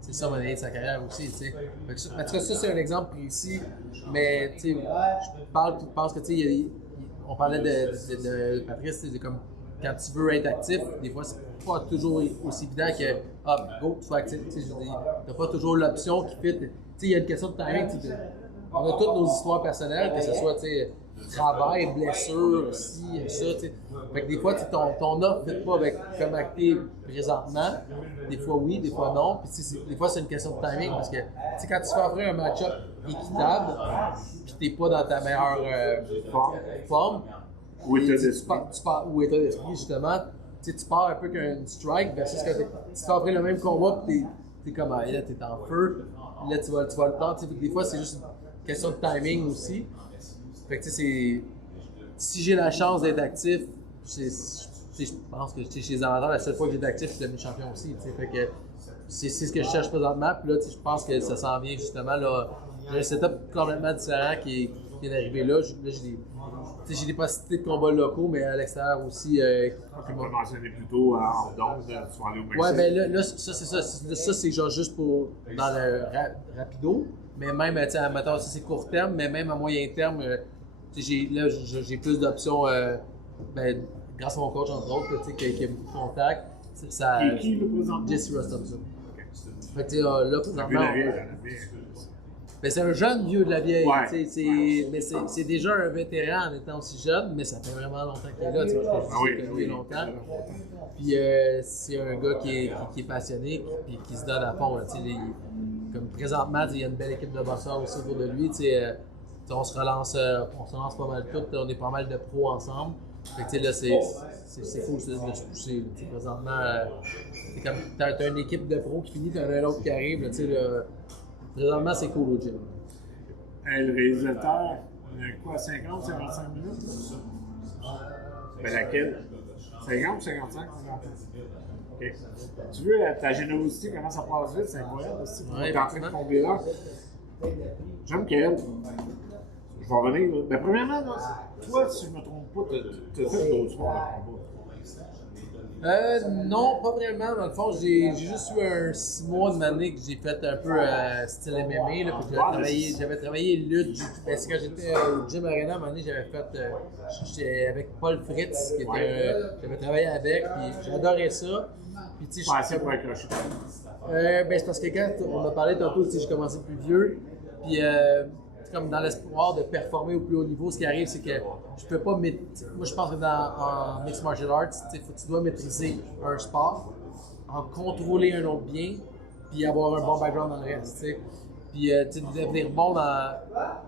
c'est ça, monnayer de sa carrière aussi, tu sais. En tout cas, ça, c'est un exemple précis, mais, tu sais, je pense que, tu sais, on parlait de Patrice, c'est comme, quand tu veux être actif, des fois, c'est pas toujours aussi évident que, go, tu sois actif, tu sais, je veux dire, t'as pas toujours l'option qui fit. Tu sais, il y a une question de timing, on a toutes nos histoires personnelles, que ce soit, tu sais, travail, blessure, ci, ça, tu sais. Fait que des fois, ton offre ne fit pas avec comment t'es présentement. Des fois oui, des fois non. Puis des fois, c'est une question de timing parce que, tu sais, quand tu fais offrir un match-up équitable, puis t'es pas dans ta meilleure forme, ou état d'esprit. Ou état d'esprit, justement, tu pars un peu qu'un strike versus que tu fais offrir le même combat, puis t'es comme, là, t'es en feu, là, tu vas le temps. Des fois, c'est juste une question de timing aussi. Fait que, tu sais, si j'ai la chance d'être actif, je pense que chez les amateurs, la seule fois que j'étais actif, je suis devenu champion aussi. Fait que c'est ce que je cherche présentement. Puis là, je pense que ça s'en vient justement. Là, j'ai un setup complètement différent qui est arrivé là. J'ai des possibilités de combats locaux, mais à l'extérieur aussi. Tu m'as mentionné plus tôt en Dordogne, tu vas aller au Mexique. Ouais, ben là, ça, c'est ça. Ça, c'est genre juste pour dans le rapido. Mais même, tu sais, ça c'est court terme, mais même à moyen terme, j'ai plus d'options, grâce à mon coach, entre autres, qui a beaucoup de contacts. Qui le présente? Jesse Rostomson. Fait que, là, présentement. Ben, c'est un jeune vieux de la vieille. Ouais. Mais c'est déjà un vétéran en étant aussi jeune, mais ça fait vraiment longtemps qu'il est là. Je connu longtemps. Puis c'est un gars qui est passionné et qui se donne à fond. Comme présentement, il y a une belle équipe de boxeurs aussi autour de lui. On se relance pas mal tout. On est pas mal de pros ensemble. Fait que, là, c'est cool de se pousser. Présentement, c'est comme t'as une équipe de pros qui finit, t'as un autre qui arrive. Là, présentement, c'est cool au gym. Le réalisateur, quoi, 50, 55 minutes? Ben laquelle? 50 ou 55? OK. Tu veux, ta générosité, comment ça passe vite, c'est incroyable. Tu es en train de tomber là. J'aime qu'elle. Je vais revenir. Là. Ben, premièrement, là, toi, si je ne me trompe pas, tu as fait d'autres sports de combat. Non, pas vraiment. Dans le fond, j'ai juste eu un 6 mois de année que j'ai fait un peu style MMA. Là, j'avais travaillé lutte. C'est quand j'étais au Gym Arena, à un moment donné, j'étais avec Paul Fritz, qui était, j'avais travaillé avec, puis j'adorais ça. Puis, tu sais, assez pour accrocher. C'est parce que quand on a parlé tantôt, j'ai commencé plus vieux. Puis, comme dans l'espoir de performer au plus haut niveau, ce qui arrive, c'est que je peux pas. Moi, je pense que en Mixed Martial Arts, tu dois maîtriser un sport, en contrôler un autre bien, puis avoir un bon background dans le reste. T'sais. Puis, de devenir bon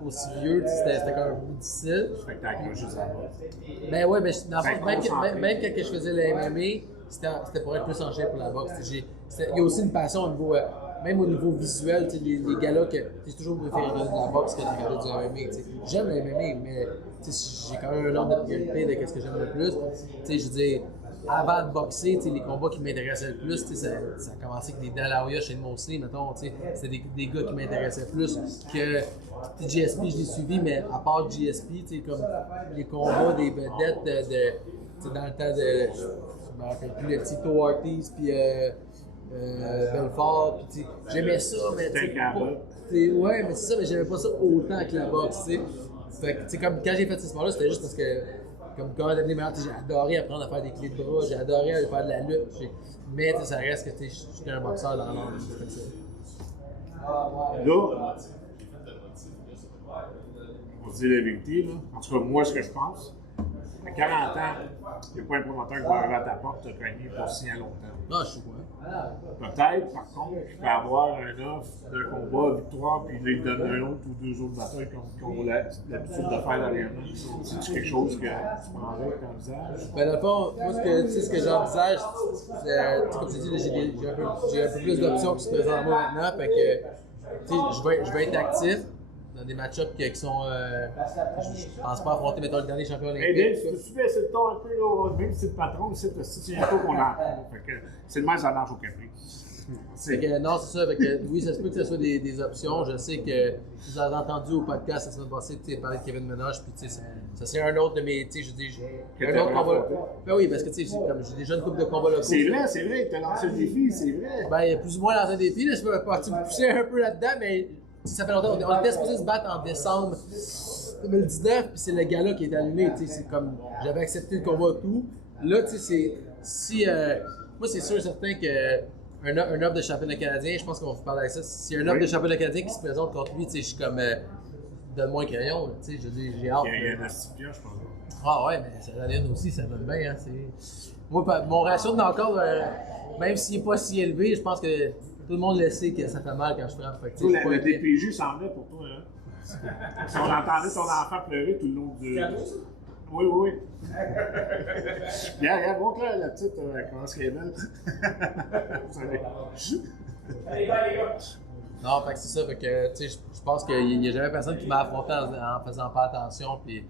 aussi vieux, c'était quand même plus difficile. Spectacle, juste là-bas. Ben ouais, même quand je faisais le MMA, c'était pour être plus en shape pour la boxe. Il y a aussi une passion au niveau. Même au niveau visuel, les gars-là, j'ai toujours préféré regarder de la boxe que de regarder du MMA. J'aime le MMA, mais j'ai quand même un ordre de priorité de ce que j'aime le plus. Je veux dire, avant de boxer, les combats qui m'intéressaient le plus, ça a commencé avec des Dalahoya chez Mosley, mettons. C'était des gars qui m'intéressaient plus que GSP, je l'ai suivi, mais à part GSP, comme les combats des vedettes dans le temps de. Je me rappelle plus, le Tito Ortiz, puis. Belfort, puis j'aimais ça, mais ouais, mais c'est ça, mais j'aimais pas ça autant que la boxe, tu sais. Fait que, tu sais, comme quand j'ai fait ce sport-là, c'était juste parce que, comme comment devenir meilleur, j'ai adoré apprendre à faire des clés de bras, j'ai adoré aller faire de la lutte. Mais ça reste que je suis un boxeur dans l'âme. Là, on se dit la vérité, là. En tout cas, moi, ce que je pense, à 40 ans, il n'y a pas un promoteur qui va arriver à ta porte te cogner pour signer à long terme. Non, je suis quoi. Peut-être, par contre, je peux avoir un offre d'un combat victoire, puis là, il donne un autre ou deux autres batailles qui ont l'habitude de faire dernièrement. C'est quelque chose que tu prendrais comme visage? Ben, dans le fond, moi, ce que j'envisage, comme tu dis, j'ai un peu plus d'options qui se présentent à moi maintenant. Fait que, je vais être actif dans des match-ups qui sont. Je pense pas affronter, mettons, le dernier champion olympique. Hey Dave, tu peux baisser le ton un peu, là, même si c'est le patron, c'est un peu qu'on entend. Fait que c'est le même, ça marche au Capri. Fait que, non, c'est ça. Fait que, oui, ça se peut que ce soit des options. Je sais que vous avez entendu au podcast la semaine passée, tu sais, parler de Kevin Ménage, puis tu sais, ça serait un autre de mes, tu sais, je dis, un autre combat. Ben oui, parce que tu sais, comme j'ai déjà une couple de combats locaux. C'est vrai, t'as lancé le défi, c'est vrai. Ben, il y a plus ou moins lancé un défi, là, je peux partir pousser un peu là-dedans, mais ça fait longtemps. On était supposé se battre en décembre 2019, puis c'est le gars-là qui est allumé, tu sais, c'est comme, j'avais accepté le combat tout. Là, tu sais, si, moi, c'est sûr et certain que un offre de championnat canadien, je pense qu'on va parler avec ça. S'il y a un offre de championnat canadien qui se présente contre lui, tu sais, je suis comme, donne-moi un crayon, tu sais, je dis, j'ai hâte. Il y a un astipien, je pense. Ah ouais, mais ça donne aussi, ça donne bien, hein. Moi, mon ratio de knock-out, même s'il n'est pas si élevé, je pense que tout le monde le sait que ça fait mal quand je frappe. Fait que, le DPJ s'en est pour toi, hein? Si on entendait ton enfant pleurer tout le long du. Oui. Regarde, montre-la la petite, comment est-ce qu'elle est belle. Vous savez. Non, fait que c'est ça, fait que, tu sais, je pense qu'il n'y a jamais personne qui m'a affronté en faisant pas attention, puis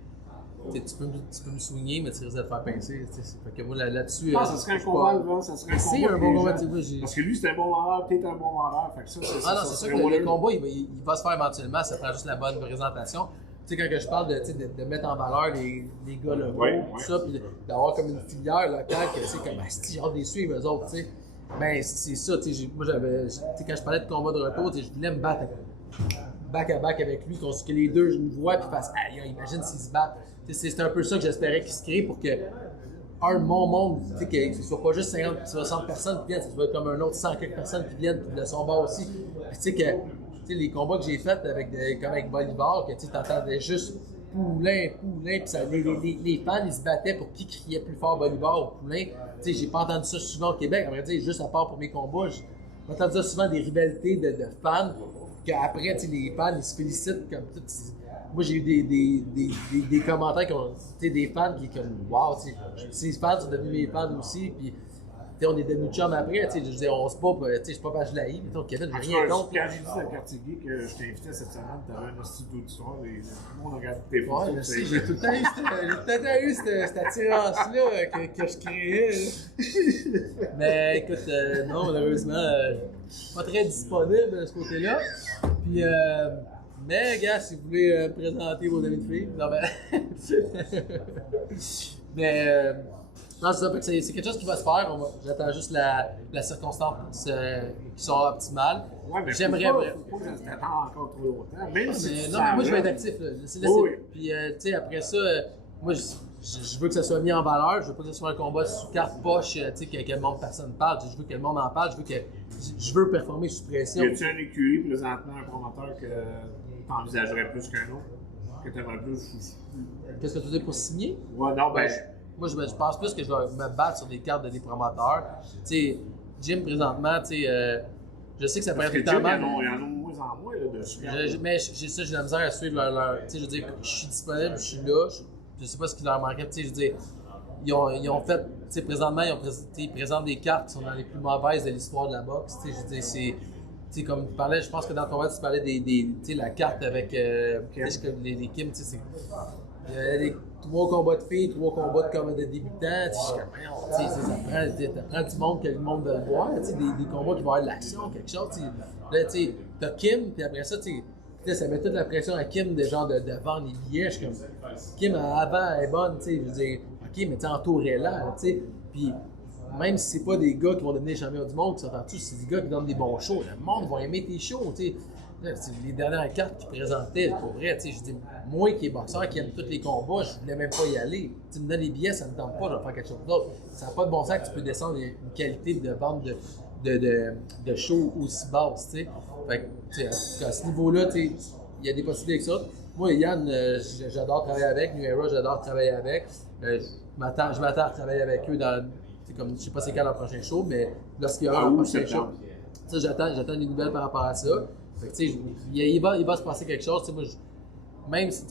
tu peux me soigner, mais tu risques de te faire pincer, tu sais. Fait que moi, là-dessus. Ça serait un combat, là, ça serait un combat. C'est un bon combat, tu sais. Parce que lui, c'est un bon vendeur, t'es un bon vendeur, fait que ça, c'est. Ah non, c'est sûr que le combat, il va se faire éventuellement, ça prend juste la bonne présentation. Tu sais, quand que je parle de mettre en valeur les gars locaux, tout ça, puis d'avoir comme une filière locale que c'est comme, j'ai hâte de les suivre, eux autres, tu sais. Ben, c'est ça, tu sais, moi j'avais, tu sais, quand je parlais de combat de retour, tu sais, je voulais me battre back à back avec lui, que les deux nous voient, puis fassent, aïe, imagine s'ils se battent. Tu sais, c'est un peu ça que j'espérais qu'il se crée pour que, mon monde, tu sais, que ce soit pas juste 50, 60 personnes qui viennent, ça soit comme un autre 100 quelques personnes qui viennent, puis de son bord aussi. Puis tu sais, que, les combats que j'ai faits comme avec Bolivar, que tu t'entendais juste Poulain, puis les fans, ils se battaient pour qui criait plus fort Bolivar ou Poulain. Tu sais, j'ai pas entendu ça souvent au Québec. À vrai dire, juste à part pour mes combats, j'ai entendu ça souvent des rivalités de fans, qu'après, tu sais, les fans, ils se félicitent comme tout. Moi, j'ai eu des commentaires qui ont, tu sais, des fans qui comme, wow, tu sais, ces fans sont devenus mes fans aussi, puis on est devenus chums après, tu sais, je veux dire, on se bat, tu sais, je suis pas parce que je l'haïs, mais Kevin, j'ai rien contre. Quand j'ai dit à Quartier Geek que je t'invitais cette semaine, t'avais un hostie d'auditoire et tout le monde regarde tes photos. Ouais, merci, j'ai tout le temps eu cette attirance-là que je créais. Mais écoute, non, malheureusement, pas très disponible de ce côté-là. Puis, mais, gars, si vous voulez présenter vos amis de filles, non, mais, non, c'est ça, c'est quelque chose qui va se faire. J'attends juste la circonstance qui sont optimales. Ouais, mais j'aimerais. Faut pas que ça t'attende encore trop longtemps. Même si non, mais moi, je vais être actif. Là. Oui. Puis, tu sais, après ça, moi, je veux que ça soit mis en valeur. Je veux pas que ce soit un combat sous carte poche, tu sais, que le monde, personne parle. Je veux que le monde en parle. Je veux performer sous pression. Y a-tu un écurie présentement, un promoteur que t'envisagerais plus qu'un autre? Que t'aimerais plus? Qu'est-ce que tu dis pour signer? Ouais, non, ben. Moi, je pense plus que je vais me battre sur des cartes de des promoteurs. Tu sais, Jim, présentement, tu sais, je sais que ça pourrait être tellement mal. Il y en a de moins en moins là, de suivre. Mais j'ai la misère à suivre leur. Tu sais, je veux dire, je suis disponible, je suis là. Je sais pas ce qui leur manquait. Tu sais, je veux dire, ils ont fait. Tu sais, présentement, ils présentent des cartes qui sont dans les plus mauvaises de l'histoire de la boxe. Tu sais, je veux dire, c'est. Tu sais, comme tu parlais, je pense que dans ton tu parlais tu sais, la carte avec les Kim, tu sais, il y a 3 combats de filles, 3 combats de débutants, tu sais, ça prend du monde que le monde veut voir, tu sais, des combats qui vont avoir de l'action, quelque chose, tu sais. Là, tu sais, t'as Kim, puis après ça, tu sais, ça met toute la pression à Kim de vendre les billets, je suis comme, Kim, avant, elle est bonne, tu sais, je veux dire, ok, mais tu entourez-la, tu sais, puis même si c'est pas des gars qui vont devenir champions du monde, tu s'entends-tu, c'est des gars qui donnent des bons shows, le monde va aimer tes shows, tu sais. Là, les dernières cartes qu'ils présentaient, pour vrai, je dis, moi qui est boxeur, qui aime tous les combats, je voulais même pas y aller. Tu me donnes les billets, ça me tente pas, je vais faire quelque chose d'autre. Ça n'a pas de bon sens que tu peux descendre une qualité de vente de show aussi basse, tu sais. Fait que, en tout cas, à ce niveau-là, il y a des possibilités avec ça. Moi, Yann, j'adore travailler avec. New Era, j'adore travailler avec. Je m'attends à travailler avec eux dans. Comme, je sais pas c'est quand leur prochain show, mais lorsqu'il y aura un prochain show, j'attends des nouvelles par rapport à ça. Fait que, il va se passer quelque chose. Moi, même si,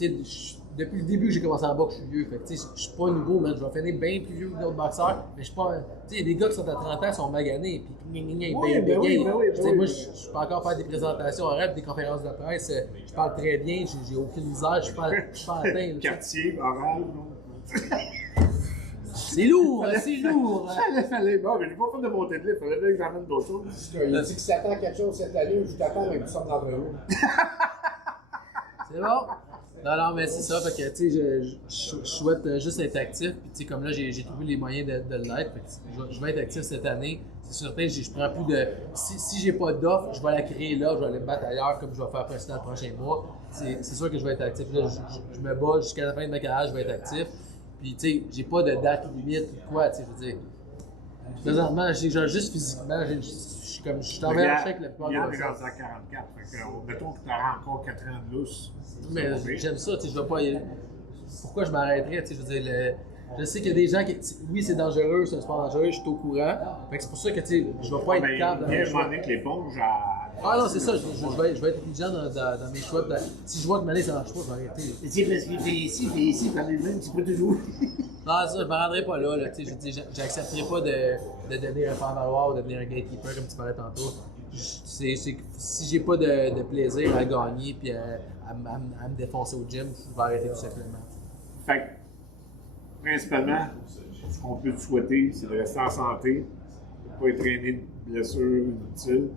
depuis le début que j'ai commencé en boxe, je suis vieux. Fait que, je suis pas nouveau, man. Je vais finir bien plus vieux que d'autres boxeurs. Mais je suis pas. Il y a des gars qui sont à 30 ans, sont maganés. Puis, moi, je peux encore faire des présentations en rêve, des conférences de presse. Je parle très bien, j'ai aucune misère. Je suis pas atteint. Quartier, oral, non? C'est lourd, c'est lourd. Fallait. Bon, mais j'ai pas fait de monter de livre, fallait bien que j'emmène d'autres choses. Il dit qu'il s'attend à quelque chose cette année, je t'attends avec une sorte d'entrevue. C'est bon? Non, mais c'est ça, fait que, tu sais, je souhaite juste être actif, puis, tu sais, comme là, j'ai trouvé les moyens de l'être, fait que je vais être actif cette année. C'est certain, je prends plus de. Si j'ai pas d'offre, je vais la créer là, je vais aller me battre ailleurs, comme je vais faire précédent le prochain mois. C'est sûr que je vais être actif. Là, je me bats jusqu'à la fin de ma carrière, je vais être actif. Puis, tu sais, j'ai pas de date limite ou quoi, tu sais, je veux dire. Présentement, juste physiquement, je suis en meilleur shape que la plupart des gens. Il y a à 44, fait que, mettons que tu auras encore 4 ans de lousse. Mais j'aime ça, tu sais, je vais pas. Pourquoi je m'arrêterais, tu sais, je veux dire, je sais qu'il y a des gens qui. Oui, c'est dangereux, c'est un sport dangereux, je suis au courant. Fait que c'est pour ça que, tu sais, je vais pas être capable. Il y a un moment donné que l'éponge a. Ah non, c'est ça, je vais être intelligent dans mes choix. Si je vois que ma ça marche pas, je vais arrêter. C'est parce qu'il fait ici, par les mêmes, tu peux toujours. Non, ça, je me rendrai pas là, tu sais, j'accepterai pas de devenir un faire-valoir ou de devenir un gatekeeper comme tu parlais tantôt. Si j'ai pas de plaisir à gagner puis à me défoncer au gym, je vais arrêter tout simplement. Fait que, principalement, ce qu'on peut te souhaiter, c'est de rester en santé, de ne pas être traîné de blessures inutiles,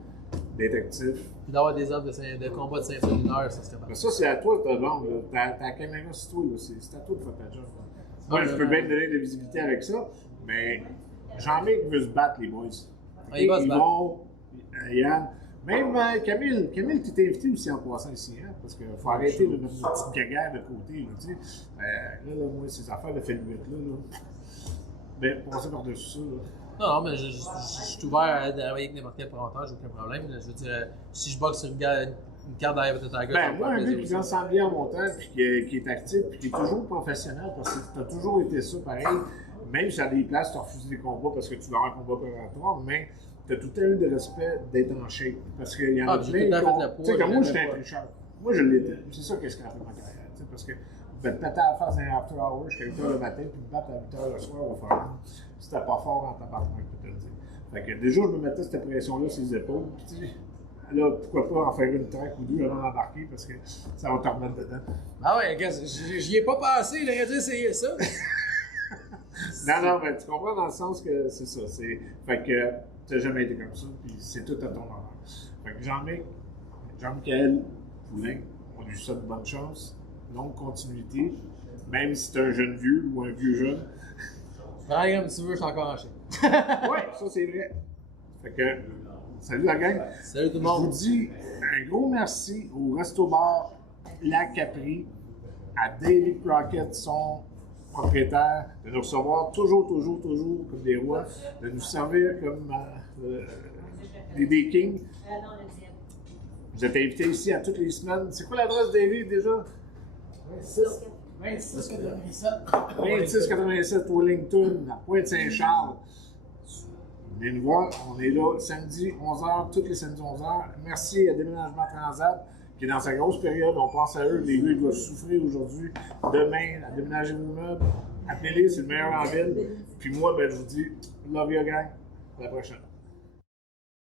d'être actif. Puis d'avoir des offres de combat de ceinture d'une heure, ça serait bien. Ça, c'est à toi de te vendre. Ta caméra, c'est toi. C'est à toi de faire ta job. Moi, je peux bien te donner de la visibilité avec ça, mais Jean-Mick veut se battre, les boys. Il va se battre. Vont, Yann, même Camille, tu t'es invité aussi en passant ici, hein, parce qu'il faut arrêter de mettre nos petites gaguères de côté. Là, tu sais. Là, moi, ces affaires de Felluette-là, ben, passer par-dessus ça. Là. Non, mais je suis ouvert à travailler avec n'importe quel promoteur, j'ai aucun problème. Je veux dire, si je boxe sur une carte derrière de Tiger, ben, moi, un gars qui vient s'en bien en montant, puis qui est actif, puis qui est toujours professionnel, parce que tu as toujours été ça, pareil. Même si à des places, tu as refusé des combats parce que tu veux avoir un combat préventoire, mais tu as tout à eu de respect d'être en shape. Parce qu'il y en a plein. Tu sais, comme moi, j'étais un tricheur. Moi, je l'étais. C'est ça qu'est-ce qui a fait ma carrière. Parce que te péter à la face d'un after hour jusqu'à 8 h le matin, puis me battre à 8 h le soir au faire. C'était pas fort en tabarnak, je peux te le dire. Fait que déjà, je me mettais cette pression-là sur les épaules. Puis, tu sais, là, pourquoi pas en faire une traque ou deux avant d'embarquer parce que ça va te remettre dedans. Ah ouais, j'y ai pas pensé, il aurait dû essayer ça. Non, mais tu comprends dans le sens que c'est ça. Fait que tu n'as jamais été comme ça, puis c'est tout à ton honneur. Fait que Jean-Michel Poulin, on lui souhaite bonne chance, longue continuité, même si c'est un jeune vieux ou un vieux jeune. Pareil, comme tu veux, je suis encore en chien. Ouais, ça c'est vrai. Fait que, salut la gang. Salut tout le monde. Je vous dis un gros merci au Resto Bar La Capri, à David Crockett, son propriétaire, de nous recevoir toujours comme des rois, de nous servir comme des kings. Vous êtes invités ici à toutes les semaines. C'est quoi l'adresse David déjà? 2687 Wellington, à Pointe-Saint-Charles. Venez nous voir, on est là samedi 11h, tous les samedis 11h. Merci à Déménagement Transat, qui est dans sa grosse période. On pense à eux, les gars, ils doivent souffrir aujourd'hui, demain, à déménager vos meubles. Appelez-les, c'est le meilleur en ville. Puis moi, ben, je vous dis, love you gang, à la prochaine.